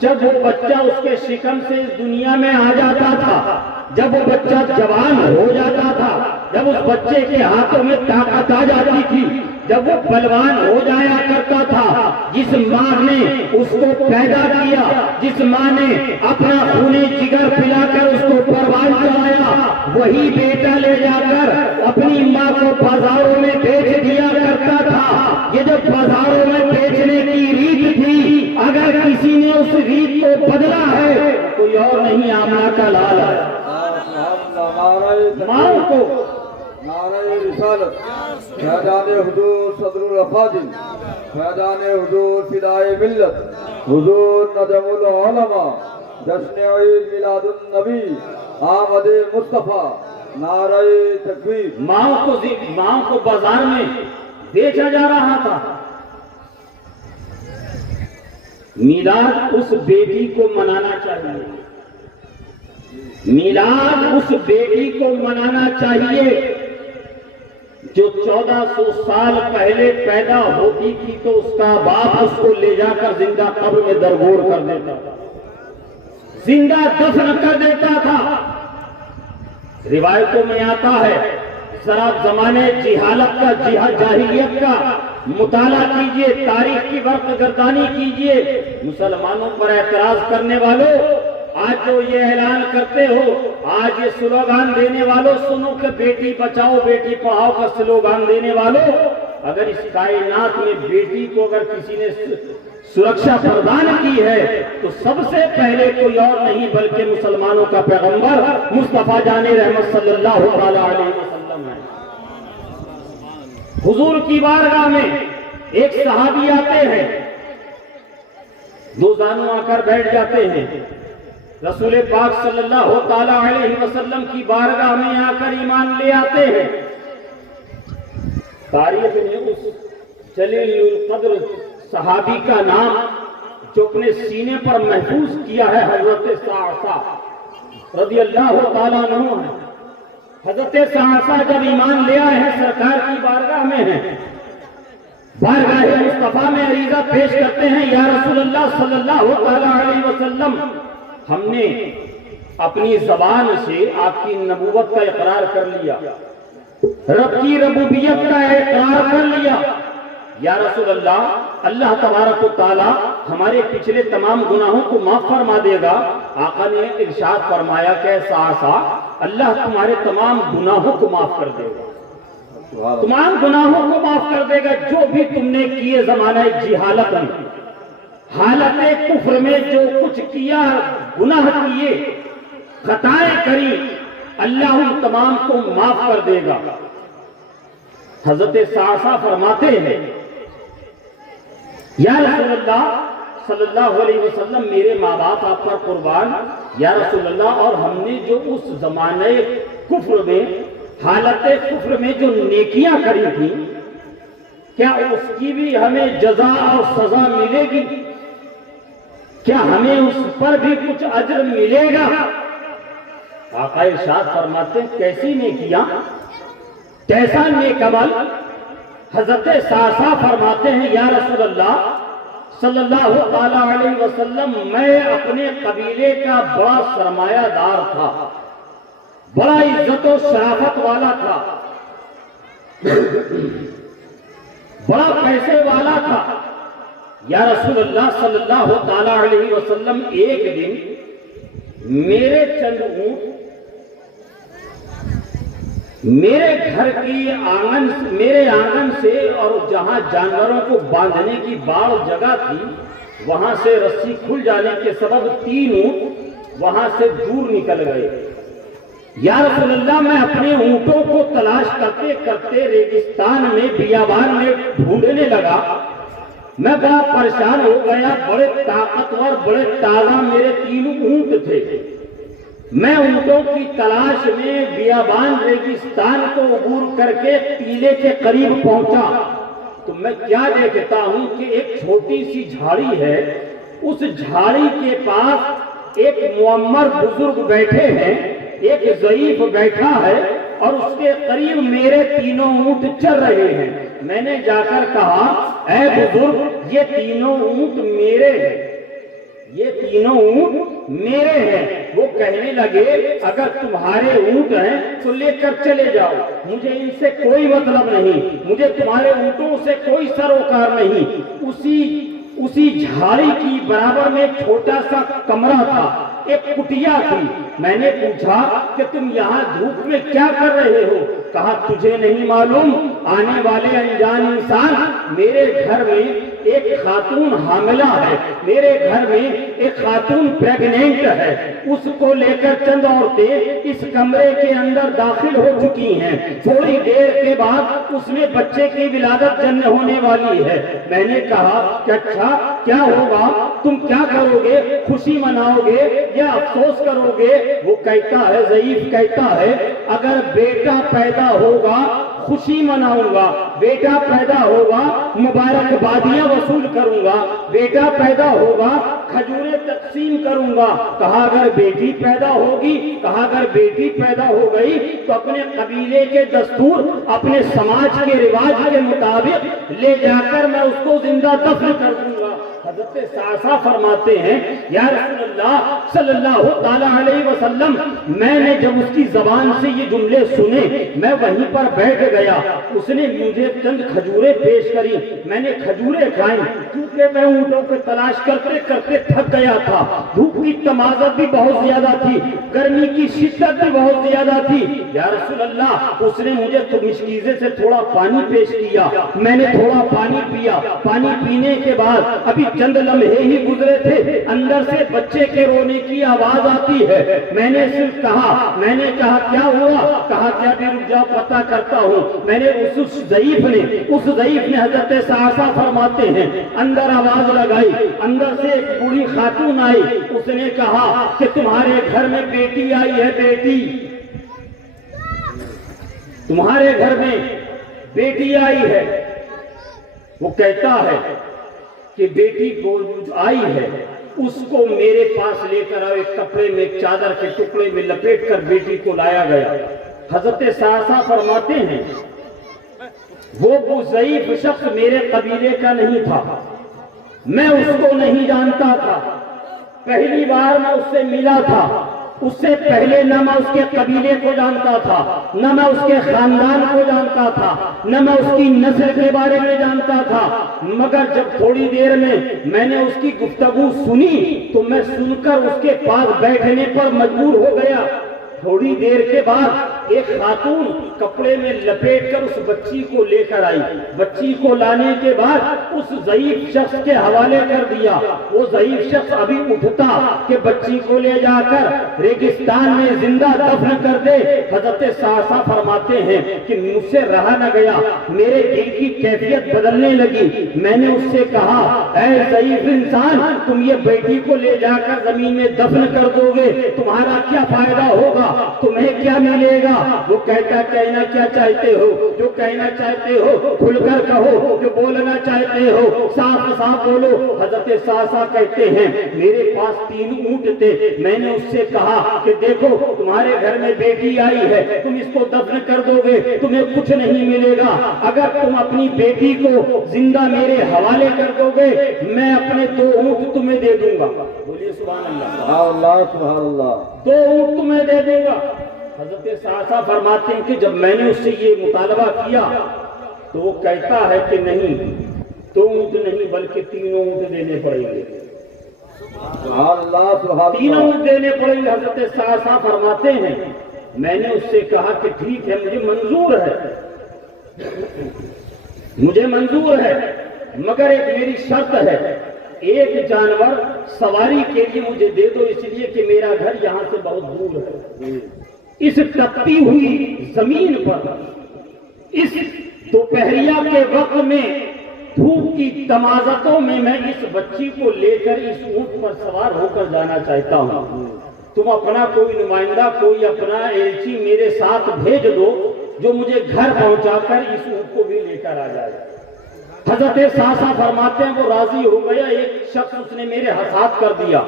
جب وہ بچہ اس کے شکم سے اس دنیا میں آ جاتا تھا، جب وہ بچہ جوان ہو جاتا تھا، جب اس بچے کے ہاتھوں میں طاقت آ جاتی تھی، جب وہ بلوان ہو جایا کرتا تھا، جس ماں نے اس کو پیدا کیا، جس ماں نے اپنا خون جگر پلا کر اس کو پروان چڑھایا، وہی بیٹا لے جا کر اپنی ماں کو بازاروں میں بیچ دیا کرتا تھا۔ یہ جو بازاروں میں بیچنے کی ریت تھی، اگر کسی نے اس ریت کو بدلا ہے، کوئی اور نہیں، آمنہ کا لال ہے۔ ماں کو نعرہ رسالت، فیضان حضور صدر الافاضل، فیضان حضور فدائے ملت، حضور نجم العلماء، جشن عید میلاد النبی، آمد مصطفیٰ، نعرہ تکبیر۔ ماں کو بازار میں بیچا جا رہا تھا۔ میلاد اس بیٹی کو منانا چاہیے، میلاد اس بیٹی کو منانا چاہیے جو 1400 سال پہلے پیدا ہوتی تھی تو اس کا باپ اس کو لے جا کر زندہ قبر میں درگور کر دیتا تھا، زندہ دفن کر دیتا تھا۔ روایتوں میں آتا ہے، ذرا زمانے جہالت کا جاہلیت کا مطالعہ کیجئے، تاریخ کی ورق گردانی کیجئے۔ مسلمانوں پر اعتراض کرنے والوں، آج جو یہ اعلان کرتے ہو، آج یہ سلوگان دینے والوں، سنو کہ بیٹی بچاؤ بیٹی پڑھاؤ کا سلوگان دینے والوں، اگر اس کائنات میں بیٹی کو اگر کسی نے سرکشا پردان کی ہے تو سب سے پہلے کوئی اور نہیں بلکہ مسلمانوں کا پیغمبر مصطفیٰ جان رحمت صلی اللہ علیہ وسلم ہے۔ حضور کی بارگاہ میں ایک صحابی آتے ہیں، دو زانو آ کر بیٹھ جاتے ہیں، رسول پاک صلی اللہ تعالی علیہ وسلم کی بارگاہ میں آ کر ایمان لے آتے ہیں۔ تاریخ نے اس جلیل القدر صحابی کا نام جو اپنے سینے پر محفوظ کیا ہے حضرت سعصع رضی اللہ تعالیٰ عنہ ہے۔ حضرت سعصع جب ایمان لے آئے ہیں، سرکار کی بارگاہ میں ہیں، بارگاہ مصطفیٰ میں عریضہ پیش کرتے ہیں، یا رسول اللہ صلی اللہ تعالیٰ علیہ وسلم، ہم نے اپنی زبان سے آپ کی نبوت کا اقرار کر لیا، رب کی ربوبیت کا اقرار کر لیا۔ یا رسول اللہ، اللہ تبارک و تعالی ہمارے پچھلے تمام گناہوں کو معاف فرما دے گا۔ آقا نے ارشاد فرمایا کہ سعصع، اللہ تمہارے تمام گناہوں کو معاف کر دے گا، تمام گناہوں کو معاف کر دے گا جو بھی تم نے کیے زمانہ جہالت میں، حالت کفر میں جو کچھ کیا، گناہ کیے، خطائیں کری، اللہ ان تمام کو معاف کر دے گا۔ حضرت سعصع فرماتے ہیں، یا رسول اللہ صلی اللہ علیہ وسلم، میرے ماں باپ آپ پر قربان، یا رسول اللہ، اور ہم نے جو اس زمانے کفر میں، حالت کفر میں جو نیکیاں کری تھی، کیا اس کی بھی ہمیں جزا اور سزا ملے گی؟ کیا ہمیں اس پر بھی کچھ اجر ملے گا؟ آقا ارشاد فرماتے ہیں، کیسی نیکیاں، کیسا نیک عمل؟ حضرت سعصع فرماتے ہیں، یا رسول اللہ صلی اللہ تعالی علیہ وسلم، میں اپنے قبیلے کا بڑا سرمایہ دار تھا، بڑا عزت و شرافت والا تھا، بڑا پیسے والا تھا۔ یا رسول اللہ صلی اللہ تعالی علیہ وسلم، ایک دن میرے چند اونٹ میرے گھر کی میرے آنگن سے، اور جہاں جانوروں کو باندھنے کی باڑ جگہ تھی، وہاں سے رسی کھل جانے کے سبب 3 اونٹ وہاں سے دور نکل گئے۔ یا رسول اللہ، میں اپنے اونٹوں کو تلاش کرتے کرتے ریگستان میں، بیابان میں ڈھونڈنے لگا، میں بڑا پریشان ہو گیا، بڑے طاقتور، بڑے تازہ میرے 3 اونٹ تھے۔ میں اونٹوں کی تلاش میں بیابان ریگستان کو عبور کر کے ٹیلے کے قریب پہنچا تو میں کیا دیکھتا ہوں کہ ایک چھوٹی سی جھاڑی ہے، اس جھاڑی کے پاس ایک معمر بزرگ بیٹھے ہیں، ایک ضعیف بیٹھا ہے، اور اس کے قریب میرے 3 اونٹ چل رہے ہیں۔ میں نے جا کر کہا، اے بزرگ، یہ 3 اونٹ میرے ہیں، یہ 3 اونٹ میرے ہیں۔ وہ کہنے لگے، اگر تمہارے اونٹ ہیں تو لے کر چلے جاؤ، مجھے ان سے کوئی مطلب نہیں، مجھے تمہارے اونٹوں سے کوئی سروکار نہیں۔ اسی جھاڑی کی برابر میں ایک چھوٹا سا کمرہ تھا، ایک کٹیا تھی۔ میں نے پوچھا کہ تم یہاں دھوپ میں کیا کر رہے ہو؟ کہا، تجھے نہیں معلوم، آنے والے انجان انسان، میرے گھر میں ایک خاتون حاملہ ہے، میرے گھر میں ایک خاتون پریگننٹ ہے، اس کو لے کر چند عورتیں اس کمرے کے اندر داخل ہو چکی ہیں، تھوڑی دیر کے بعد اس میں بچے کی ولادت جنم ہونے والی ہے۔ میں نے کہا کہ اچھا، کیا ہوگا؟ تم کیا کرو گے؟ خوشی مناؤ گے یا افسوس کرو گے؟ وہ کہتا ہے، ضعیف کہتا ہے، اگر بیٹا پیدا ہوگا خوشی مناؤں گا، بیٹا پیدا ہوگا مبارکبادیاں وصول کروں گا، بیٹا پیدا ہوگا کھجوریں تقسیم کروں گا۔ کہا اگر بیٹی پیدا ہوگی، کہا اگر بیٹی پیدا ہو گئی تو اپنے قبیلے کے دستور، اپنے سماج کے رواج کے مطابق لے جا کر میں اس کو زندہ دفن کر دوں گا۔ حضرت سعصع فرماتے ہیں یا رسول اللہ صلی اللہ تعالی علیہ وسلم، میں نے جب اس کی زبان سے یہ جملے سنے میں وہیں پر بیٹھ گیا، اس نے مجھے چند کھجوریں پیش کری، میں نے کھجوریں کھائیں، کیونکہ میں اونٹوں کو تلاش کرتے کرتے تھک گیا تھا، دھوپ کی تمازت بھی بہت زیادہ تھی، گرمی کی شدت بھی بہت زیادہ تھی۔ یا رسول اللہ، اس نے مجھے مشکیزے سے تھوڑا پانی پیش کیا، میں نے تھوڑا پانی پیا، پانی پینے کے بعد ابھی چند لمحے ہی گزرے تھے، اندر سے بچے کے رونے کی آواز آتی ہے، میں نے صرف کہا کیا ہوا؟ کہا کیا بھی رک جاؤ پتہ کرتا ہوں۔ میں نے اس ضعیف نے حضرت سعصع فرماتے ہیں اندر آواز لگائی، اندر سے ایک بوڑھی خاتون آئی، اس نے کہا کہ تمہارے گھر میں بیٹی آئی ہے، بیٹی تمہارے گھر میں بیٹی آئی ہے۔ وہ کہتا ہے کہ بیٹی کو آئی ہے، اس کو میرے پاس لے کر آؤ، ایک کپڑے میں چادر کے ٹکڑے میں لپیٹ کر بیٹی کو لایا گیا۔ حضرت سعصع فرماتے ہیں وہ ضعیف شخص میرے قبیلے کا نہیں تھا، میں اس کو نہیں جانتا تھا، پہلی بار میں اس سے ملا تھا، اس سے پہلے نہ میں اس کے قبیلے کو جانتا تھا، نہ میں اس کے خاندان کو جانتا تھا، نہ میں اس کی نسل کے بارے میں جانتا تھا، مگر جب تھوڑی دیر میں نے اس کی گفتگو سنی تو میں سن کر اس کے پاس بیٹھنے پر مجبور ہو گیا۔ تھوڑی دیر کے بعد ایک خاتون کپڑے میں لپیٹ کر اس بچی کو لے کر آئی، بچی کو لانے کے بعد اس ضعیف شخص کے حوالے کر دیا۔ وہ ضعیف شخص ابھی اٹھتا کہ بچی کو لے جا کر ریگستان میں زندہ دفن کر دے، حضرت سعصع فرماتے ہیں کہ مجھ سے رہا نہ گیا، میرے دل کی کیفیت بدلنے لگی۔ میں نے اس سے کہا اے ضعیف انسان، تم یہ بیٹی کو لے جا کر زمین میں دفن کر دو گے، تمہارا کیا فائدہ ہوگا، تمہیں کیا ملے گا؟ وہ کہتا کہنا کیا چاہتے ہو، جو کہنا چاہتے ہو کھل کر کہو، جو بولنا چاہتے ہو صاف صاف بولو۔ حضرت سعصع کہتے ہیں میرے پاس 3 اونٹ تھے، میں نے اس سے کہا کہ دیکھو تمہارے گھر میں بیٹی آئی ہے، تم اس کو دفن کر دو گے تمہیں کچھ نہیں ملے گا، اگر تم اپنی بیٹی کو زندہ میرے حوالے کر دو گے میں اپنے 2 اونٹ تمہیں دے دوں گا۔ بولیے سبحان اللہ، سبحان اللہ، سبحان اللہ۔ 2 اونٹ تمہیں دے دوں گا۔ حضرت سعصع فرماتے ہیں کہ جب میں نے اس سے یہ مطالبہ کیا تو وہ کہتا ہے کہ نہیں، 2 اونٹ نہیں بلکہ 3 اونٹ دینے پڑیں گے، سبحان اللہ، سبحان 3 اللہ۔ اونٹ دینے پڑیں گے۔ حضرت سعصع فرماتے ہیں میں نے اس سے کہا کہ ٹھیک ہے، مجھے منظور ہے، مگر ایک میری شرط ہے، ایک جانور سواری کے لیے مجھے دے دو، اس لیے کہ میرا گھر یہاں سے بہت دور ہے۔ اس تپتی ہوئی زمین پر اس دوپہریہ کے وقت میں دھوپ کی تمازتوں میں اس بچی کو لے کر اس اونٹ پر سوار ہو کر جانا چاہتا ہوں، تم اپنا کوئی نمائندہ، کوئی اپنا ایلچی میرے ساتھ بھیج دو جو مجھے گھر پہنچا کر اس اونٹ کو بھی لے کر آ جائے۔ حضرت سعصع فرماتے ہیں وہ راضی ہو گیا، ایک شخص اس نے میرے ہاتھ کر دیا،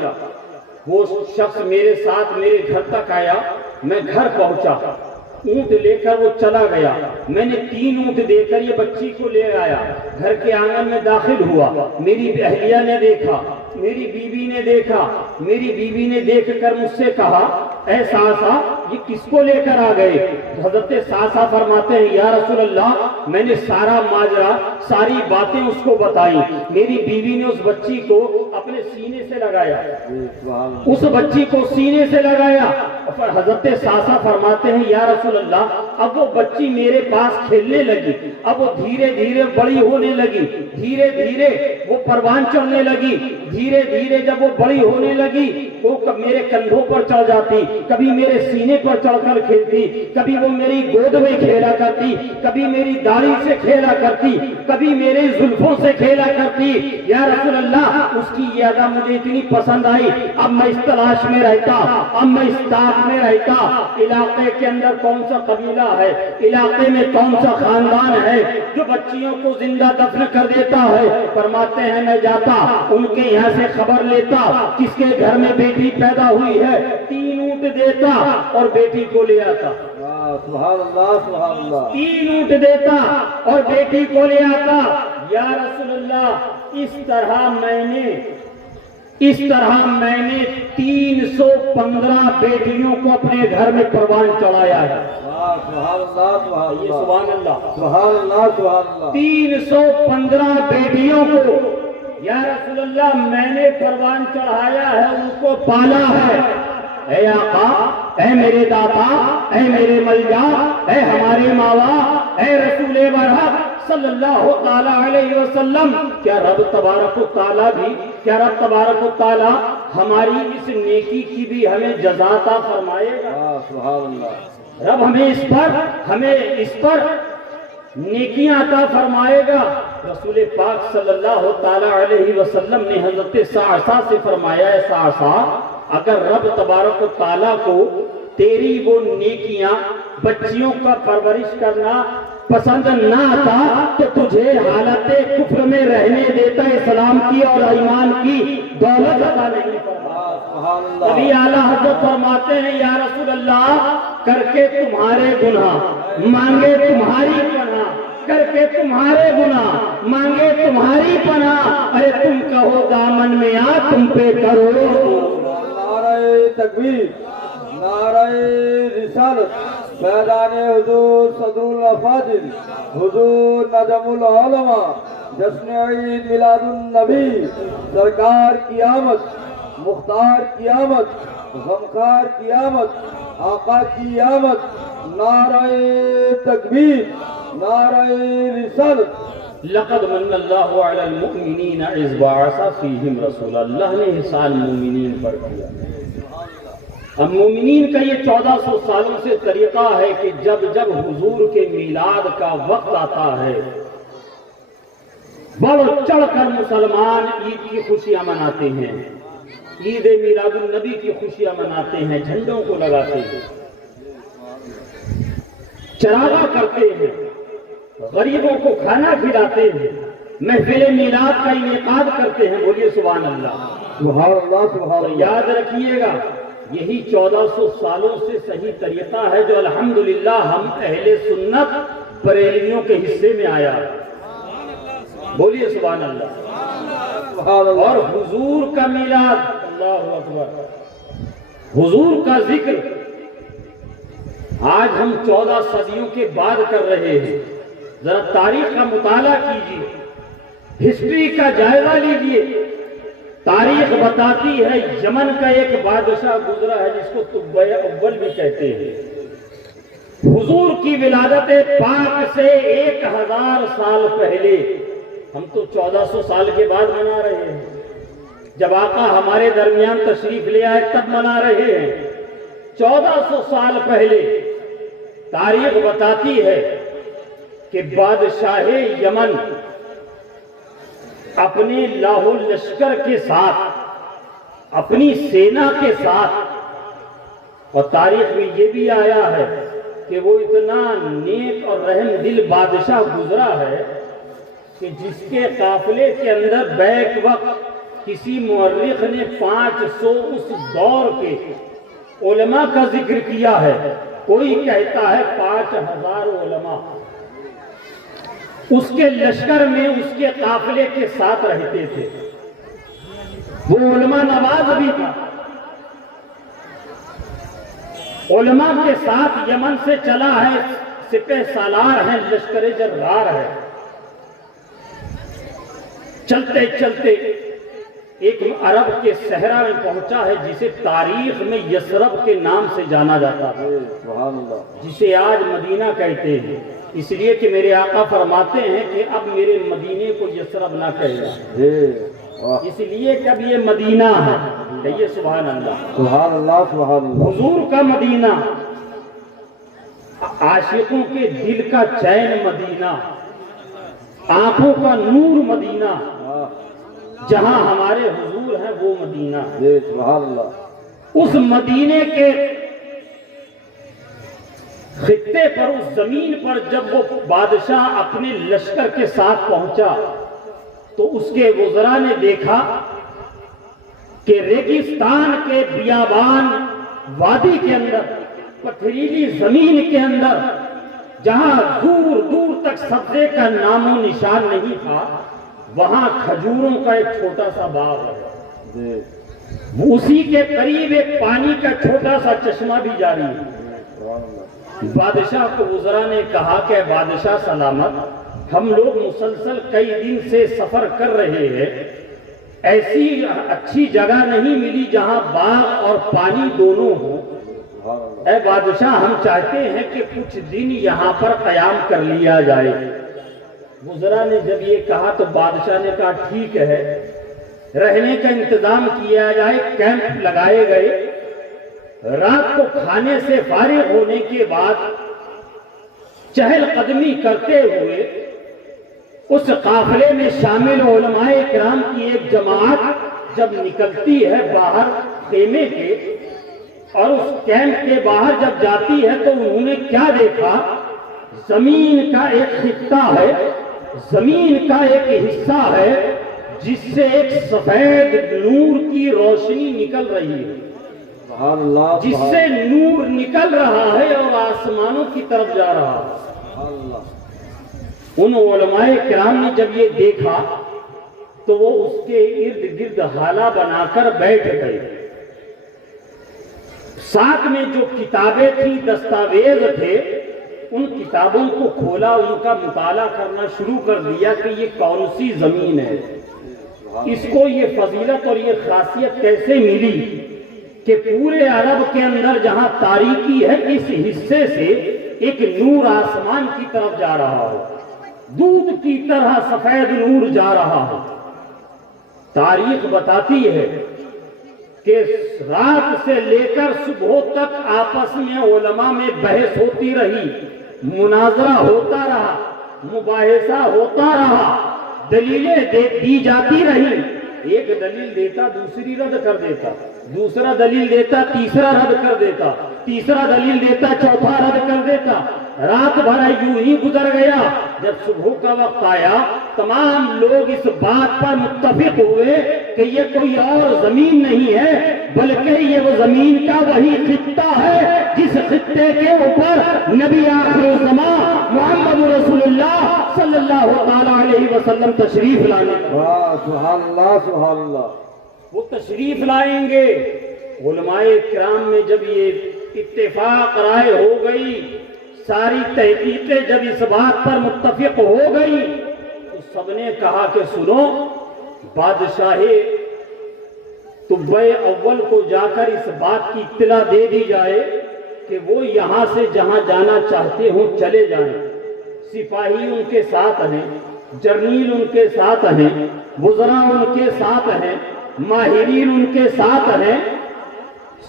وہ شخص میرے ساتھ میرے گھر تک آیا، میں گھر پہنچا، اونٹ لے کر وہ چلا گیا، میں نے 3 اونٹ دے کر یہ بچی کو لے آیا، گھر کے آنگن میں داخل ہوا، میری اہلیہ نے دیکھا، میری بیوی نے دیکھا، میری بیوی نے دیکھ کر مجھ سے کہا اے سعصع یہ کس کو لے کر آ گئے؟ حضرت سعصع فرماتے ہیں یا رسول اللہ میں نے سارا ماجرا، ساری باتیں اس کو بتائی، میری بیوی نے اس بچی کو اپنے سینے سے لگایا، اس بچی کو سینے سے لگایا۔ حضرت سعصع فرماتے ہیں یا رسول اللہ اب وہ بچی میرے پاس کھیلنے لگی، اب وہ دھیرے دھیرے بڑی ہونے لگی، دھیرے دھیرے وہ پروان چڑھنے لگی، دھیرے دھیرے جب وہ بڑی ہونے لگی وہ میرے کندھوں پر چڑھ جاتی، کبھی میرے سینے پر چڑھ کر کھیلتی، کبھی وہ میری گود میں کھیلا کرتی، کبھی میری داڑھی سے کھیلا کرتی، کبھی میرے زلفوں سے کھیلا کرتی۔ یا رسول اللہ اس کی یہ ادا مجھے اتنی پسند آئی، اب میں اس تلاش میں رہتا، اب میں اس تاک میں رہتا علاقے کے اندر کون سا قبیلہ ہے، علاقے میں کون سا خاندان ہے جو بچیوں کو زندہ دفن کر دیتا ہے۔ فرماتے ہیں میں جاتا ان کے یہاں سے خبر لیتا کس کے گھر میں بیٹی پیدا ہوئی ہے، 3 اونٹ دیتا اور بیٹی کو لے آتا، سبحان اللہ، سبحان اللہ۔ 3 اونٹ دیتا اور بیٹی کو لے آتا، یا رسول اللہ اس طرح میں نے 315 بیٹیوں کو اپنے گھر میں پروان چڑھایا ہے۔ سبحان اللہ 315 بیٹیوں کو یا رسول اللہ میں نے پروان چڑھایا ہے، ان کو پالا ہے۔ اے آقا، اے میرے داتا، اے میرے ملجا، اے ہمارے ماوا، اے رسول برحق صلی اللہ تعالی علیہ وسلم، کیا رب تبارک و تعالی ہماری اس نیکی کی بھی ہمیں جزا عطا فرمائے گا؟ سبحان اللہ۔ رب ہمیں اس پر نیکیاں عطا فرمائے گا۔ رسول پاک صلی اللہ تعالی علیہ وسلم نے حضرت سعصا سے فرمایا ہے، سعصا اگر رب تبارک و تعالیٰ کو تیری وہ نیکیاں بچیوں کا پرورش کرنا پسند نہ آتا تو تجھے حالت کفر میں رہنے دیتا، اسلام کی اور ایمان کی دولت عطا نہیں فرماتا۔ ابھی اعلیٰ حضرت فرماتے ہیں یا رسول اللہ، کر کے تمہارے گناہ مانگے تمہاری پناہ، کر کے تمہارے گناہ مانگے تمہاری پناہ، ارے تم کہو دامن میں آ تم پہ کرو۔ نعرہ تکبیر، نعرہ رسالت، میدان حضور صدر الافاضل، حضور نجم العلماء، جشن عید میلاد النبی، سرکار کی آمد، مختار کی آمد، غمخوار کی آمد، آقا کی آمد، نعرہ تکبیر، نعرہ رسالت۔ لقد من اللہ علی المؤمنین اذ بعث فیہم رسولا، اللہ نے احسان مومنین پر کیا۔ اب مومنین کا یہ 1400 سالوں سے طریقہ ہے کہ جب حضور کے میلاد کا وقت آتا ہے، بڑھ چڑھ کر مسلمان عید کی خوشیاں مناتے ہیں، عید میلاد النبی کی خوشیاں مناتے ہیں، جھنڈوں کو لگاتے ہیں، چراغاں کرتے ہیں، غریبوں کو کھانا کھلاتے ہیں، محفل میلاد کا انعقاد کرتے ہیں۔ بولیے سبحان اللہ۔ سبحان اللہ، سبحان اللہ۔ یاد رکھیے گا یہی 1400 سالوں سے صحیح طریقہ ہے جو الحمدللہ ہم اہل سنت بریلویوں کے حصے میں آیا۔ بولیے سبحان اللہ۔ اور حضور کا میلاد، اللہ اکبر، حضور کا ذکر آج ہم 14 صدیوں کے بعد کر رہے ہیں۔ ذرا تاریخ کا مطالعہ کیجیے، ہسٹری کا جائزہ لیجیے۔ تاریخ بتاتی ہے یمن کا ایک بادشاہ گزرا ہے جس کو طبع اول بھی کہتے ہیں۔ حضور کی ولادت پاک سے 1000 سال پہلے، ہم تو 1400 سال کے بعد منا رہے ہیں، جب آقا ہمارے درمیان تشریف لے آئے تب منا رہے ہیں۔ 1400 سال پہلے تاریخ بتاتی ہے کہ بادشاہ یمن اپنے لاہو لشکر کے ساتھ، اپنی سینا کے ساتھ، اور تاریخ میں یہ بھی آیا ہے کہ وہ اتنا نیک اور رحم دل بادشاہ گزرا ہے کہ جس کے قافلے کے اندر بیک وقت کسی مورخ نے 500 اس دور کے علماء کا ذکر کیا ہے، کوئی کہتا ہے 5000 علماء اس کے لشکر میں اس کے قافلے کے ساتھ رہتے تھے۔ وہ علماء نواز بھی تھا، علماء کے ساتھ یمن سے چلا ہے، سپہ سالار ہے، لشکر جرار ہے۔ چلتے چلتے ایک عرب کے صحرا میں پہنچا ہے جسے تاریخ میں یثرب کے نام سے جانا جاتا ہے، جسے آج مدینہ کہتے ہیں، اس لیے کہ میرے آقا فرماتے ہیں کہ اب میرے مدینے کو یثرب نہ کہنا، اس لیے کہ اب یہ مدینہ ہے۔ کہیے سبحان اللہ، سبحان اللہ، سبحان اللہ۔ حضور کا مدینہ، عاشقوں کے دل کا چین مدینہ، آنکھوں کا نور مدینہ، جہاں ہمارے حضور ہیں وہ مدینہ۔ سبحان اللہ۔ اس مدینے کے خطے پر، اس زمین پر جب وہ بادشاہ اپنے لشکر کے ساتھ پہنچا تو اس کے وزراء نے دیکھا کہ ریگستان کے بیابان وادی کے اندر، پتھریلی زمین کے اندر جہاں دور دور تک سبزے کا نام و نشان نہیں تھا، وہاں کھجوروں کا ایک چھوٹا سا باغ ہے، اسی کے قریب ایک پانی کا چھوٹا سا چشمہ بھی جاری ہے۔ بادشاہ کو وزراء نے کہا کہ بادشاہ سلامت، ہم لوگ مسلسل کئی دن سے سفر کر رہے ہیں، ایسی اچھی جگہ نہیں ملی جہاں باغ اور پانی دونوں ہوں۔ اے بادشاہ، ہم چاہتے ہیں کہ کچھ دن یہاں پر قیام کر لیا جائے۔ وزراء نے جب یہ کہا تو بادشاہ نے کہا ٹھیک ہے، رہنے کا انتظام کیا جائے، کیمپ لگائے گئے۔ رات کو کھانے سے فارغ ہونے کے بعد چہل قدمی کرتے ہوئے اس قافلے میں شامل علماء کرام کی ایک جماعت جب نکلتی ہے باہر خیمے کے، اور اس کیمپ کے باہر جب جاتی ہے تو انہوں نے کیا دیکھا؟ زمین کا ایک خطہ ہے، زمین کا ایک حصہ ہے جس سے ایک سفید نور کی روشنی نکل رہی ہے، جس سے نور نکل رہا ہے اور آسمانوں کی طرف جا رہا ہے۔ ان علماء کرام نے جب یہ دیکھا تو وہ اس کے ارد گرد حالہ بنا کر بیٹھ گئے۔ ساتھ میں جو کتابیں تھیں، دستاویز تھے، ان کتابوں کو کھولا، ان کا مطالعہ کرنا شروع کر دیا کہ یہ کون سی زمین ہے، اس کو یہ فضیلت اور یہ خاصیت کیسے ملی کہ پورے عرب کے اندر جہاں تاریکی ہے اس حصے سے ایک نور آسمان کی طرف جا رہا ہے، دودھ کی طرح سفید نور جا رہا ہے۔ تاریخ بتاتی ہے کہ رات سے لے کر صبح تک آپس میں علماء میں بحث ہوتی رہی، مناظرہ ہوتا رہا، مباحثہ ہوتا رہا، دلیلیں دی جاتی رہی۔ ایک دلیل دیتا دوسری رد کر دیتا، دوسرا دلیل دیتا تیسرا رد کر دیتا، تیسرا دلیل دیتا چوتھا رد کر دیتا۔ رات بھر یوں ہی گزر گیا۔ جب صبح کا وقت آیا تمام لوگ اس بات پر متفق ہوئے کہ یہ کوئی اور زمین نہیں ہے بلکہ یہ وہ زمین کا وہی خطہ ہے جس خطے کے اوپر نبی آخر الزمان محمد رسول اللہ صلی اللہ تعالی علیہ وسلم تشریف لانے۔ سبحان اللہ سبحان اللہ۔ وہ تشریف لائیں گے۔ علماء کرام میں جب یہ اتفاق رائے ہو گئی، ساری تحقیقیں جب اس بات پر متفق ہو گئی تو سب نے کہا کہ سنو، بادشاہ طب اول کو جا کر اس بات کی اطلاع دے دی جائے کہ وہ یہاں سے جہاں جانا چاہتے ہوں چلے جائیں۔ سپاہی ان کے ساتھ ہیں، جرنیل ان کے ساتھ ہیں، وزراء ان کے ساتھ ہیں، ماہرین ان کے ساتھ ہیں،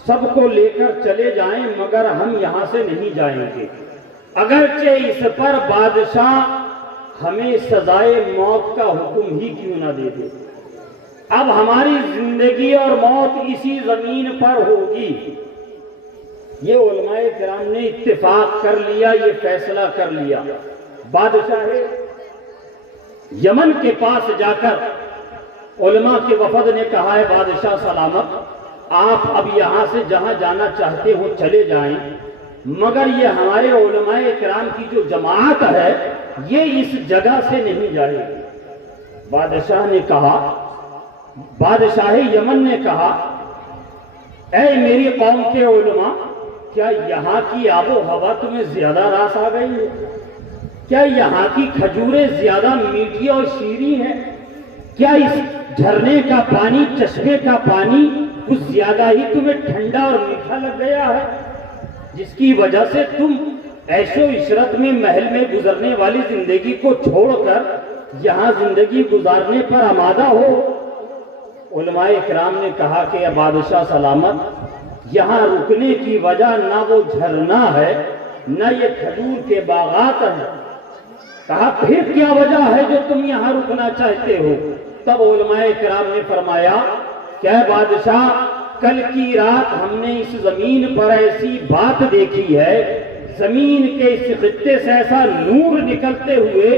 سب کو لے کر چلے جائیں، مگر ہم یہاں سے نہیں جائیں گے، اگرچہ اس پر بادشاہ ہمیں سزائے موت کا حکم ہی کیوں نہ دے دے۔ اب ہماری زندگی اور موت اسی زمین پر ہوگی۔ یہ علماء کرام نے اتفاق کر لیا، یہ فیصلہ کر لیا۔ بادشاہ یمن کے پاس جا کر علماء کے وفد نے کہا ہے بادشاہ سلامت، آپ اب یہاں سے جہاں جانا چاہتے ہو چلے جائیں، مگر یہ ہمارے علماء کرام کی جو جماعت ہے یہ اس جگہ سے نہیں جائے گی۔ بادشاہ نے کہا، بادشاہ یمن نے کہا، اے میری قوم کے علماء، کیا یہاں کی آب و ہوا تمہیں زیادہ راس آ گئی ہے؟ کیا یہاں کی کھجوریں زیادہ میٹھی اور شیریں ہیں؟ کیا اس جھرنے کا پانی، چشمے کا پانی کچھ زیادہ ہی تمہیں ٹھنڈا اور میٹھا لگ گیا ہے، جس کی وجہ سے تم عیش و عشرت میں محل میں گزرنے والی زندگی کو چھوڑ کر یہاں زندگی گزارنے پر آمادہ ہو؟ علماء کرام نے کہا کہ بادشاہ سلامت، یہاں رکنے کی وجہ نہ وہ جھرنا ہے نہ یہ کھجور کے باغات ہیں۔ کہا پھر کیا وجہ ہے جو تم یہاں رکنا چاہتے ہو؟ تب علماء کرام نے فرمایا کہ اے بادشاہ، کل کی رات ہم نے اس زمین پر ایسی بات دیکھی ہے، زمین کے اس خطے سے ایسا نور نکلتے ہوئے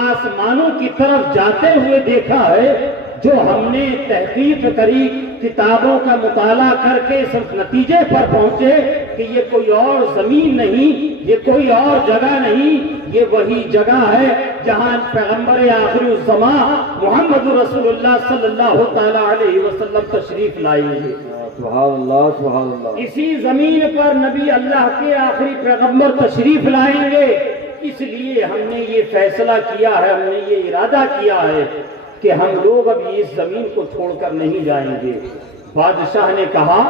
آسمانوں کی طرف جاتے ہوئے دیکھا ہے جو ہم نے تحقیق کری کتابوں کا مطالعہ کر کے اس نتیجے پر پہنچے کہ یہ کوئی اور زمین نہیں، یہ کوئی اور جگہ نہیں، یہ وہی جگہ ہے جہاں پیغمبر آخر الزمان محمد رسول اللہ صلی اللہ تعالی علیہ وسلم تشریف لائیں گے۔ سبحان اللہ سبحان اللہ۔ اسی زمین پر نبی اللہ کے آخری پیغمبر تشریف لائیں گے، اس لیے ہم نے یہ فیصلہ کیا ہے، ہم نے یہ ارادہ کیا ہے کہ ہم لوگ اب اس زمین کو چھوڑ کر نہیں جائیں گے۔ بادشاہ نے کہا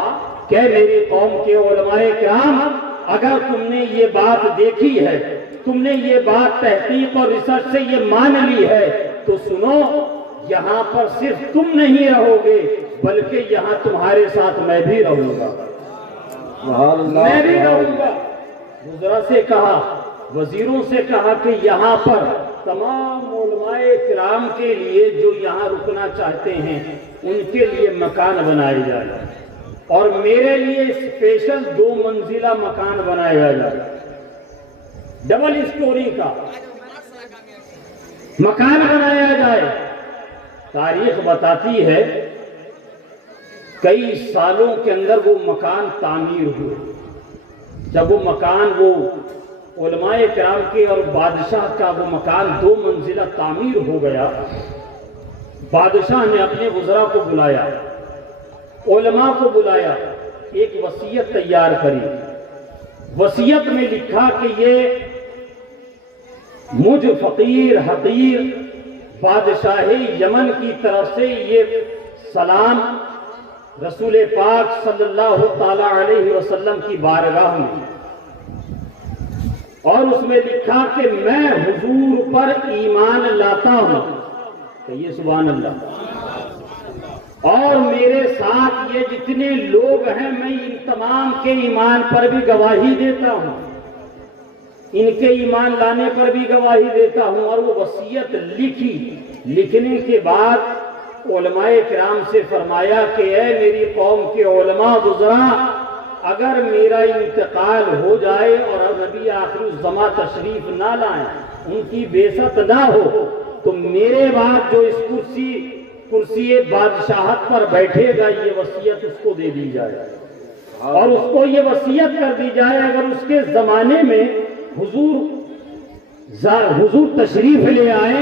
کہ میری قوم کے علماء کرام، اگر تم نے یہ بات دیکھی ہے، تم نے یہ بات تحقیق اور ریسرچ سے یہ مان لی ہے، تو سنو، یہاں پر صرف تم نہیں رہو گے بلکہ یہاں تمہارے ساتھ میں بھی رہوں گا، سبحان اللہ۔ میں بھی رہوں گا۔ وزراء سے کہا، وزیروں سے کہا کہ یہاں پر تمام علماء کرام کے لیے جو یہاں رکنا چاہتے ہیں ان کے لیے مکان بنائے جائے، اور میرے لیے اسپیشل 2 منزلہ مکان بنایا جائے، ڈبل اسٹوری کا مکان بنایا جائے۔ تاریخ بتاتی ہے کئی سالوں کے اندر وہ مکان تعمیر ہوئے۔ جب وہ مکان، وہ علماء کرام کے اور بادشاہ کا وہ مکان 2 منزلہ تعمیر ہو گیا، بادشاہ نے اپنے وزراء کو بلایا، علماء کو بلایا، ایک وصیت تیار کری۔ وصیت میں لکھا کہ یہ مجھ فقیر حقیر بادشاہ یمن کی طرف سے یہ سلام رسول پاک صلی اللہ تعالی علیہ وسلم کی بارگاہ میں، اور اس میں لکھا کہ میں حضور پر ایمان لاتا ہوں، کہیے سبحان اللہ، اور میرے ساتھ یہ جتنے لوگ ہیں میں ان تمام کے ایمان پر بھی گواہی دیتا ہوں، ان کے ایمان لانے پر بھی گواہی دیتا ہوں۔ اور وہ وصیت لکھی، لکھنے کے بعد علماء کرام سے فرمایا کہ اے میری قوم کے علماء وزراء، اگر میرا انتقال ہو جائے اور نبی آخر الزمان تشریف نہ لائیں، ان کی بعثت نہ ہو، تو میرے بعد جو اس کرسی بادشاہت پر بیٹھے گا یہ وصیت اس کو دے دی جائے، اور اس کو یہ وصیت کر دی جائے اگر اس کے زمانے میں حضور تشریف لے آئے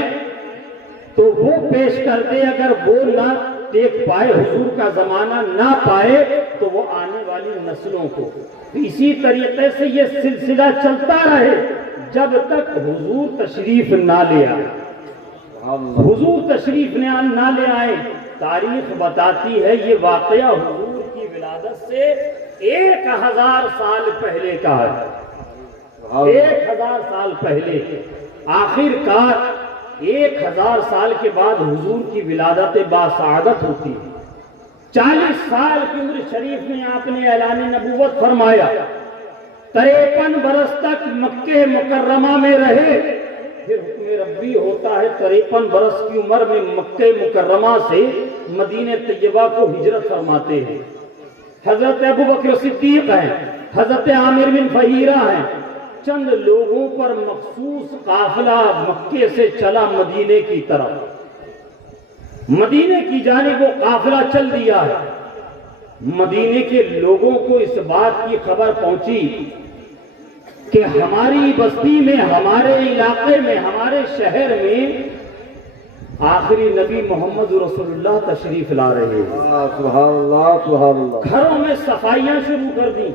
تو وہ پیش کر دے، اگر وہ نہ دیکھ پائے، حضور کا زمانہ نہ پائے، تو وہ آنے والی نسلوں کو۔ اسی طریقے سے یہ سلسلہ چلتا رہے جب تک حضور تشریف نہ لے آئے، حضور تشریف نہ لے آئے۔ تاریخ بتاتی ہے یہ واقعہ حضور کی ولادت سے 1000 سال پہلے کا ہے، 1000 سال پہلے۔ آخر کار 1000 سال کے بعد حضور کی ولادت باسعادت ہوتی ہے۔ 40 سال کی عمر شریف میں آپ نے اعلان نبوت فرمایا، 53 برس تک مکہ مکرمہ میں رہے، پھر حکم ربی ہوتا ہے 53 برس کی عمر میں مکہ مکرمہ سے مدینہ طیبہ کو ہجرت فرماتے ہیں۔ حضرت ابوبکر صدیق ہیں، حضرت عامر بن فہیرہ ہیں، چند لوگوں پر مخصوص قافلہ مکے سے چلا مدینے کی طرف، مدینے کی جانب وہ قافلہ چل دیا ہے۔ مدینے کے لوگوں کو اس بات کی خبر پہنچی کہ ہماری بستی میں، ہمارے علاقے میں، ہمارے شہر میں آخری نبی محمد رسول اللہ تشریف لا رہے ہیں۔ سبحان اللہ سبحان اللہ۔ گھروں میں صفائیاں شروع کر دی،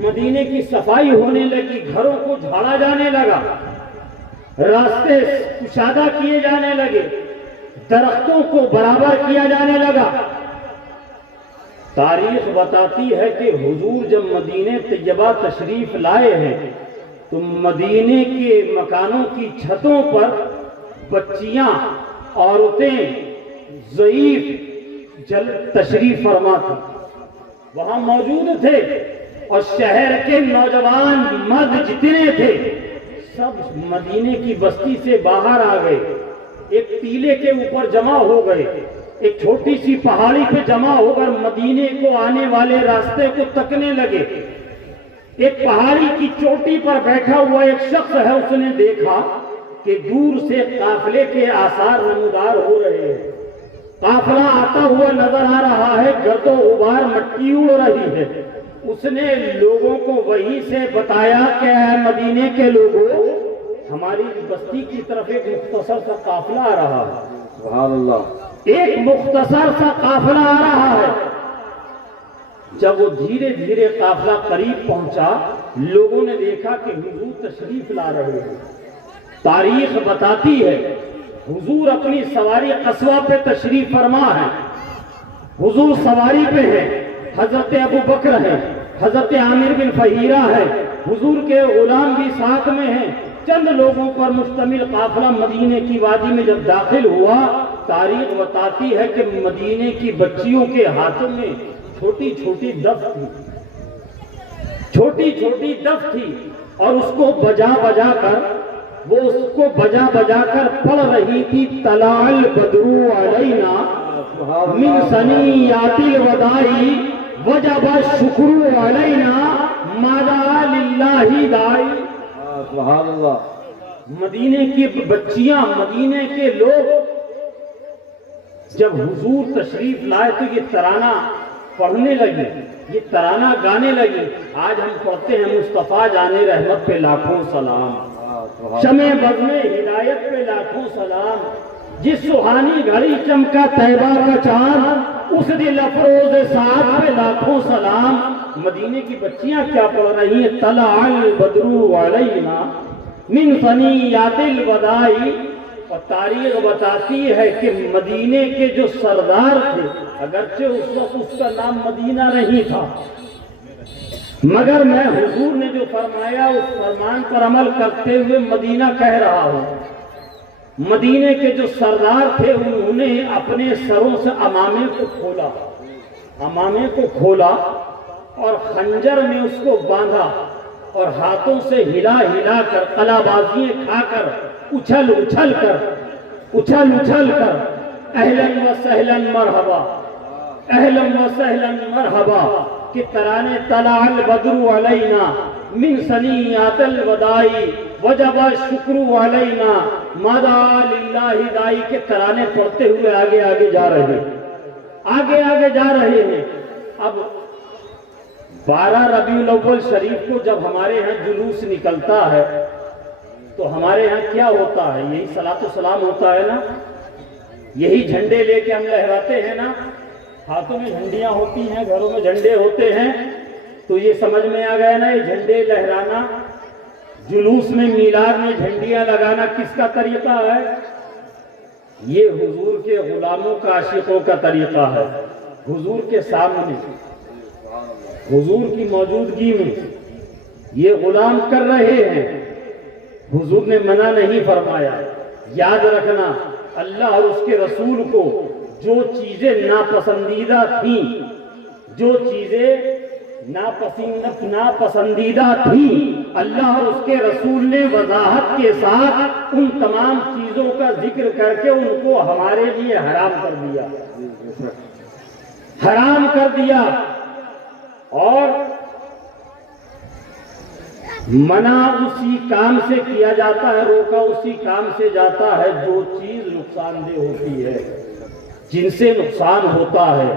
مدینے کی صفائی ہونے لگی، گھروں کو جھاڑا جانے لگا، راستے کشادہ کیے جانے لگے، درختوں کو برابر کیا جانے لگا۔ تاریخ بتاتی ہے کہ حضور جب مدینہ طیبہ تشریف لائے ہیں تو مدینے کے مکانوں کی چھتوں پر بچیاں، عورتیں، ضعیف تشریف فرما تھے، وہاں موجود تھے، اور شہر کے نوجوان مرد جتنے تھے سب مدینے کی بستی سے باہر آ گئے، ایک ٹیلے کے اوپر جمع ہو گئے، ایک چھوٹی سی پہاڑی پہ جمع ہو کر مدینے کو آنے والے راستے کو تکنے لگے۔ ایک پہاڑی کی چوٹی پر بیٹھا ہوا ایک شخص ہے، اس نے دیکھا کہ دور سے قافلے کے آثار نمودار ہو رہے ہیں، قافلہ آتا ہوا نظر آ رہا ہے، گرد و غبار مٹی اڑ رہی ہے۔ اس نے لوگوں کو وہیں سے بتایا کہ اے مدینے کے لوگوں، ہماری بستی کی طرف ایک مختصر سا قافلہ آ رہا ہے، سبحان اللہ، ایک مختصر سا قافلہ آ رہا ہے۔ جب وہ دھیرے دھیرے قافلہ قریب پہنچا، لوگوں نے دیکھا کہ حضور تشریف لا رہے ہیں۔ تاریخ بتاتی ہے حضور اپنی سواری قصوہ پہ تشریف فرما ہے، حضور سواری پہ ہے، حضرت ابو بکر ہے، حضرت عامر بن فہیرہ ہے، حضور کے غلام بھی ساتھ میں ہیں، چند لوگوں پر مشتمل قافلہ مدینے کی وادی میں جب داخل ہوا، تاریخ بتاتی ہے کہ مدینے کی بچیوں کے ہاتھوں میں چھوٹی چھوٹی دف تھی، چھوٹی چھوٹی دف تھی، اور اس کو بجا بجا کر پڑھ رہی تھی طلع البدر علینا من ثنیات الوداع وجب الشکر علینا ماذا للہ داعی۔ سبحان اللہ، مدینے کی بچیاں، مدینے کے لوگ جب حضور تشریف لائے تو یہ ترانہ پڑھنے لگے، یہ ترانہ گانے لگے۔ آج ہم پڑھتے ہیں مصطفیٰ جان رحمت پہ لاکھوں سلام، شمع بزم ہدایت پہ لاکھوں سلام، جس سہانی گھڑی چمکا طیبہ کا چاند، اس دل افروز سعد پہ لاکھوں سلام۔ مدینے کی بچیاں کیا پڑھ رہی ہیں؟ طلع البدر علینا من ثنیات الوداع۔ اور تاریخ بتاتی ہے کہ مدینے کے جو سردار تھے، اگرچہ اس وقت اس کا نام مدینہ نہیں تھا، مگر میں حضور نے جو فرمایا اس فرمان پر عمل کرتے ہوئے مدینہ کہہ رہا ہوں۔ مدینے کے جو سردار تھے انہوں نے اپنے سروں سے عمامے کو کھولا اور خنجر میں اس کو باندھا، اور ہاتھوں سے ہلا ہلا کر، قلا بازیاں کھا کر، اچھل اچھل کر اہلاً و سہلاً مرحبا، اہلاً و سہلاً مرحبا کہ ترانے طلع البدر علینا من ثنیات الوداع وجب الشکر علینا ماذا للہ داعی کے ترانے پڑھتے ہوئے آگے آگے جا رہے ہیں۔ اب 12 ربیع الاول شریف کو جب ہمارے ہاں جلوس نکلتا ہے تو ہمارے ہاں کیا ہوتا ہے؟ یہی صلاۃ و سلام ہوتا ہے نا، یہی جھنڈے لے کے ہم لہراتے ہیں نا، ہاتھوں میں جھنڈیاں ہوتی ہیں، گھروں میں جھنڈے ہوتے ہیں، تو یہ سمجھ میں آ گیا نا، یہ جھنڈے لہرانا، جلوس میں میلاد میں جھنڈیاں لگانا کس کا طریقہ ہے؟ یہ حضور کے غلاموں کا، عاشقوں کا طریقہ ہے۔ حضور کے سامنے، حضور کی موجودگی میں یہ غلام کر رہے ہیں، حضور نے منع نہیں فرمایا۔ یاد رکھنا، اللہ اور اس کے رسول کو جو چیزیں ناپسندیدہ تھیں، جو چیزیں ناپسندیدہ تھیں، اللہ اور اس کے رسول نے وضاحت کے ساتھ ان تمام چیزوں کا ذکر کر کے ان کو ہمارے لیے حرام کر دیا، اور منع اسی کام سے کیا جاتا ہے، روکا اسی کام سے جاتا ہے جو چیز نقصان دہ ہوتی ہے، جن سے نقصان ہوتا ہے۔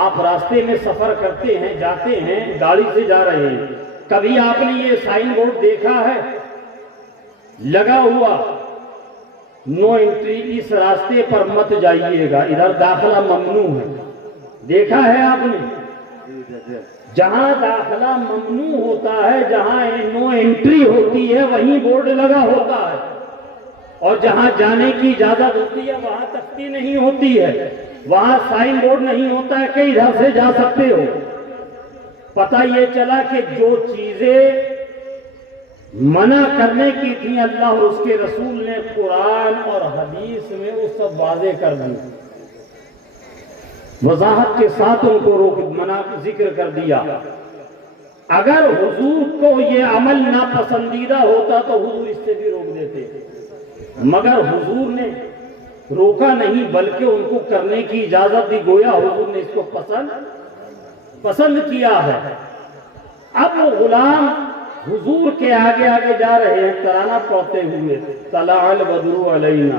آپ راستے میں سفر کرتے ہیں، جاتے ہیں، گاڑی سے جا رہے ہیں، کبھی آپ نے یہ سائن بورڈ دیکھا ہے لگا ہوا، نو انٹری، اس راستے پر مت جائیے گا، ادھر داخلہ ممنوع ہے؟ دیکھا ہے آپ نے؟ جہاں داخلہ ممنوع ہوتا ہے، جہاں نو انٹری ہوتی ہے، وہیں بورڈ لگا ہوتا ہے، اور جہاں جانے کی اجازت ہوتی ہے وہاں تختی نہیں ہوتی ہے، وہاں سائن بورڈ نہیں ہوتا ہے کہ ادھر سے جا سکتے ہو۔ پتہ یہ چلا کہ جو چیزیں منع کرنے کی تھیں اللہ اور اس کے رسول نے قرآن اور حدیث میں وہ سب واضح کر دی، وضاحت کے ساتھ ان کو منع ذکر کر دیا۔ اگر حضور کو یہ عمل ناپسندیدہ ہوتا تو حضور اس سے بھی روک دیتے، مگر حضور نے روکا نہیں بلکہ ان کو کرنے کی اجازت دی، گویا حضور نے اس کو پسند کیا ہے۔ اب وہ غلام حضور کے آگے آگے جا رہے ہیں ترانہ پڑھتے ہوئے، طلع البدر علینا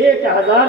1000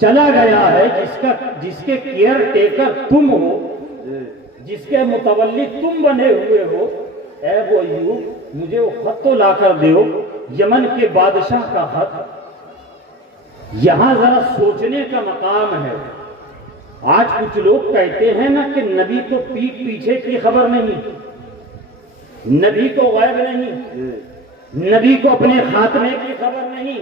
چلا گیا ہے، جس کے کیئر ٹیکر تم ہو، جس کے متولی تم بنے ہوئے ہو، اے وہ ایوب مجھے وہ خط تو لا کر دیو، یمن کے بادشاہ کا خط۔ یہاں ذرا سوچنے کا مقام ہے۔ آج کچھ لوگ کہتے ہیں نا کہ نبی کو پیٹ پیچھے کی خبر نہیں، نبی کو غیب نہیں، نبی کو اپنے خاتمے کی خبر نہیں۔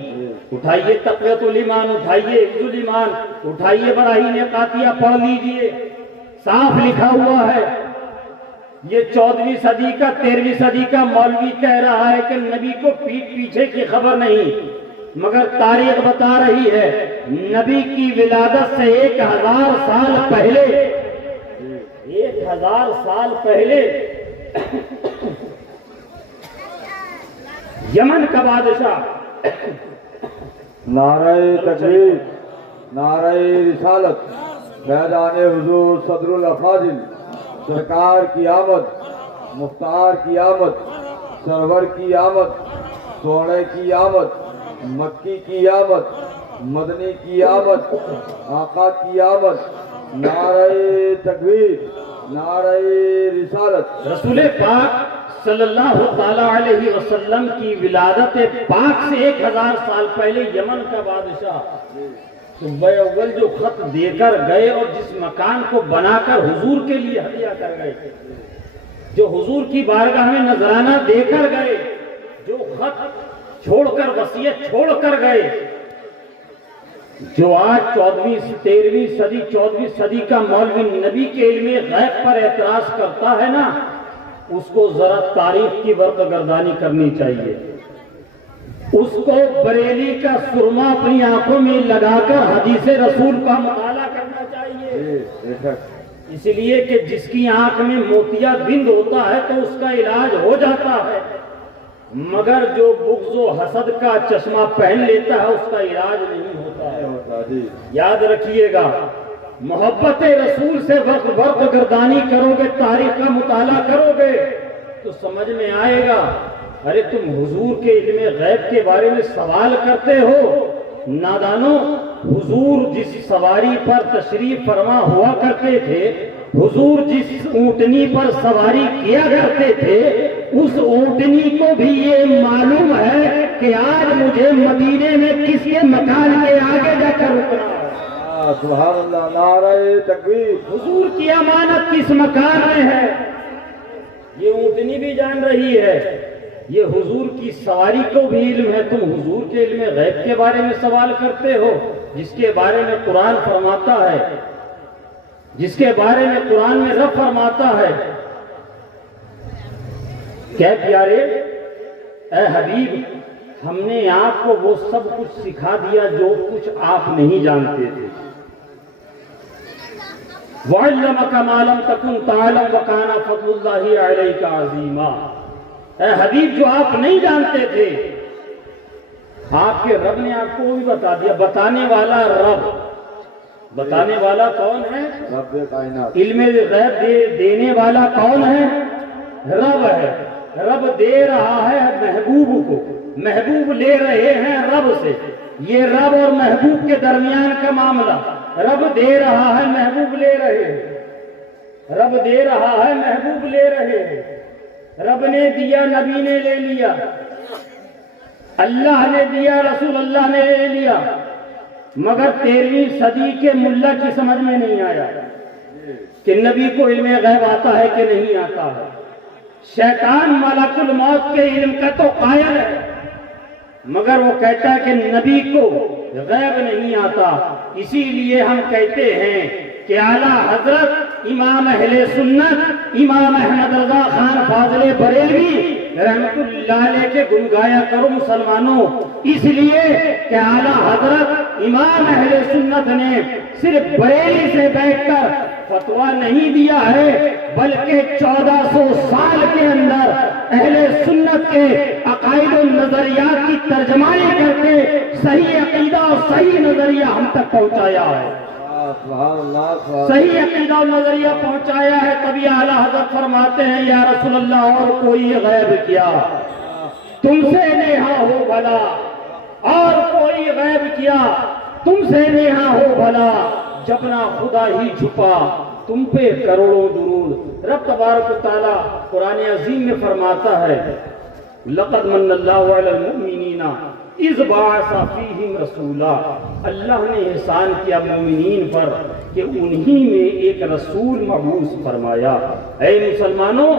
اٹھائیے تقویۃ الایمان، اٹھائیے حفظ الایمان، اٹھائیے براہین قاطعہ پڑھ لیجئے، صاف لکھا ہوا ہے۔ یہ 14ویں صدی کا 13ویں صدی کا مولوی کہہ رہا ہے کہ نبی کو پیٹ پیچھے کی خبر نہیں، مگر تاریخ بتا رہی ہے نبی کی ولادت سے 1000 سال پہلے 1000 سال پہلے یمن کا بادشاہ نعرہ تکبیر، نعرہ رسالت، فیضان حضور صدر الافاضل سرکار کی آمد، مختار کی آمد، سرور کی آمد، سونے کی آمد، مکی کی آمد، مدنی کی آمد، آقا کی آمد، نعرہ تکبیر، نعرہ رسالت۔ رسول پاک صلی اللہ تعالی علیہ وسلم کی ولادت پاک سے 1000 سال پہلے یمن کا بادشاہ صبح اول جو خط دے کر گئے اور جس مکان کو بنا کر حضور کے لیے ہدیہ کر گئے، جو حضور کی بارگاہ میں نذرانہ دے کر گئے، جو خط چھوڑ کر وصیت چھوڑ کر گئے، جو آج 14ویں صدی کا مولوی نبی کے علم غیب پر اعتراض کرتا ہے نا، اس کو ذرا تاریخ کی ورق گردانی کرنی چاہیے، اس کو بریلی کا سرما اپنی آنکھوں میں لگا کر حدیث رسول کا مطالعہ کرنا چاہیے، اس لیے کہ جس کی آنکھ میں موتیا بند ہوتا ہے تو اس کا علاج ہو جاتا ہے، مگر جو بغض و حسد کا چشمہ پہن لیتا ہے اس کا علاج نہیں ہوتا ہے۔ یاد رکھیے گا، محبت رسول سے وقت گردانی کرو گے، تاریخ کا مطالعہ کرو گے تو سمجھ میں آئے گا۔ ارے تم حضور کے علم غیب کے بارے میں سوال کرتے ہو، نادانو، حضور جس سواری پر تشریف فرما ہوا کرتے تھے، حضور جس اونٹنی پر سواری کیا کرتے تھے، اس اونٹنی کو بھی یہ معلوم ہے کہ آج مجھے مدینے میں کس کے مکان کے آگے جا کر رکنا ہے۔ سبحان اللہ، نعرہ تکبیر۔ حضور کی امانت کس مکان میں ہے یہ اونٹنی بھی جان رہی ہے، یہ حضور کی سواری کو بھی علم ہے۔ تم حضور کے علم غیب کے بارے میں سوال کرتے ہو، جس کے بارے میں قرآن فرماتا ہے، جس کے بارے میں قرآن میں رب فرماتا ہے کہ پیارے اے حبیب، ہم نے آپ کو وہ سب کچھ سکھا دیا جو کچھ آپ نہیں جانتے تھے۔ وَعَلَّمَكَ مَا لَمْ تَكُنْ تَعْلَمْ وَكَانَ فَضْلُ اللَّهِ عَلَيْكَ عَظِيمًا۔ اے حبیب، جو آپ نہیں جانتے تھے آپ کے رب نے آپ کو وہ بھی بتا دیا۔ بتانے والا رب، بتانے والا کون ہے؟ رب کائنات۔ علم غیب دینے والا کون ہے؟ رب ہے۔ رب دے رہا ہے محبوب کو، محبوب لے رہے ہیں رب سے۔ یہ رب اور محبوب کے درمیان کا معاملہ، رب دے رہا ہے محبوب لے رہے ہیں، رب دے رہا ہے محبوب لے رہے ہیں۔ رب نے دیا، نبی نے لے لیا، اللہ نے دیا، رسول اللہ نے لے لیا، مگر 13ویں صدی کے ملا کی سمجھ میں نہیں آیا کہ نبی کو علم غیب آتا ہے کہ نہیں آتا ہے۔ شیطان ملک الموت کے علم کا تو قائل ہے، مگر وہ کہتا ہے کہ نبی کو غیب نہیں آتا۔ اسی لیے ہم کہتے ہیں کہ اعلیٰ حضرت امام اہل سنت امام احمد رضا خان فاضل بریلوی رحمت اللہ علیہ کے گن گایا کرو مسلمانوں، اس لیے کہ اعلیٰ حضرت امام اہل سنت نے صرف بریلی سے بیٹھ کر فتویٰ نہیں دیا ہے، بلکہ 1400 سال کے اندر اہل سنت کے عقائد و نظریات کی ترجمانی کر کے صحیح عقیدہ اور صحیح نظریہ ہم تک پہنچایا ہے، صحیح عقیدہ و نظریہ پہنچایا ہے۔ تبھی اعلیٰ حضرت فرماتے ہیں یا رسول اللہ اور کوئی غیب کیا تم سے نیہا ہو بھلا، اور کوئی غیب کیا تم سے نیہا ہو بھلا جبنا خدا ہی چھپا تم پہ کروڑوں درود۔ رب تبارک و تعالیٰ قرآن عظیم میں فرماتا ہے لقد من اللہ علی المؤمنین اذ بعث فیہم رسولا، اللہ نے احسان کیا مومنین پر کہ انہی میں ایک رسول مبعوث فرمایا۔ اے مسلمانوں،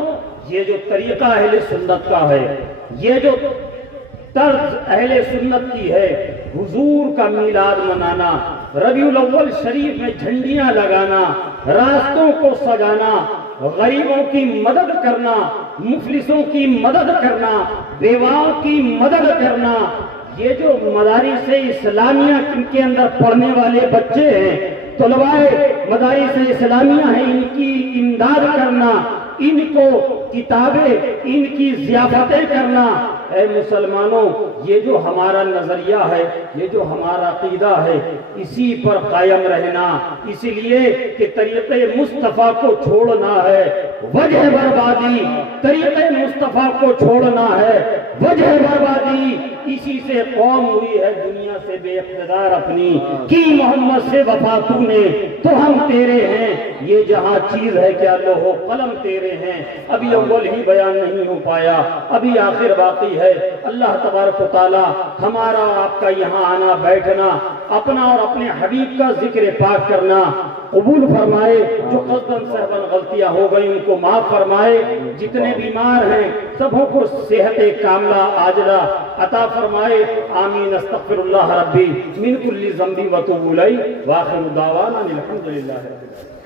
یہ جو طریقہ اہل سنت کا ہے، یہ جو طرز اہل سنت کی ہے، حضور کا میلاد منانا، ربیع الاول شریف میں جھنڈیاں لگانا، راستوں کو سجانا، غریبوں کی مدد کرنا، مفلسوں کی مدد کرنا، بیواؤں کی مدد کرنا، یہ جو مدارس اسلامیہ ان کے اندر پڑھنے والے بچے ہیں، طلباء مدارس اسلامیہ ہیں، ان کی امداد کرنا، ان کو کتابیں، ان کی ضیافتیں کرنا۔ اے مسلمانوں، یہ جو ہمارا نظریہ ہے، یہ جو ہمارا عقیدہ ہے، اسی پر قائم رہنا، اس لیے کہ طریقے مصطفیٰ کو چھوڑنا ہے وجہ بربادی، طریقے مصطفیٰ کو چھوڑنا ہے وجہ بربادی۔ اسی سے قوم ہوئی ہے دنیا سے بے اقتدار اپنی، کی محمد سے وفا تو نے تو ہم تیرے ہیں، یہ جہاں چیز ہے کیا لوح و قلم تیرے ہیں۔ ابھی اول ہی بیان نہیں ہو پایا، ابھی آخر باقی ہے۔ اللہ تبارک و تعالی ہمارا آپ کا یہاں آنا بیٹھنا، اپنا اور اپنے حبیب کا ذکر پاک کرنا قبول فرمائے۔ جو قصداً سہواً غلطیاں ہو گئی ان کو معاف فرمائے، جتنے بیمار ہیں سبوں کو صحت کاملہ عاجلہ عطا فرمائے۔ آمین۔ استغفر اللہ ربی من کل ذنب واتوب الیہ، وآخر دعوانا الحمدللہ رب العالمین۔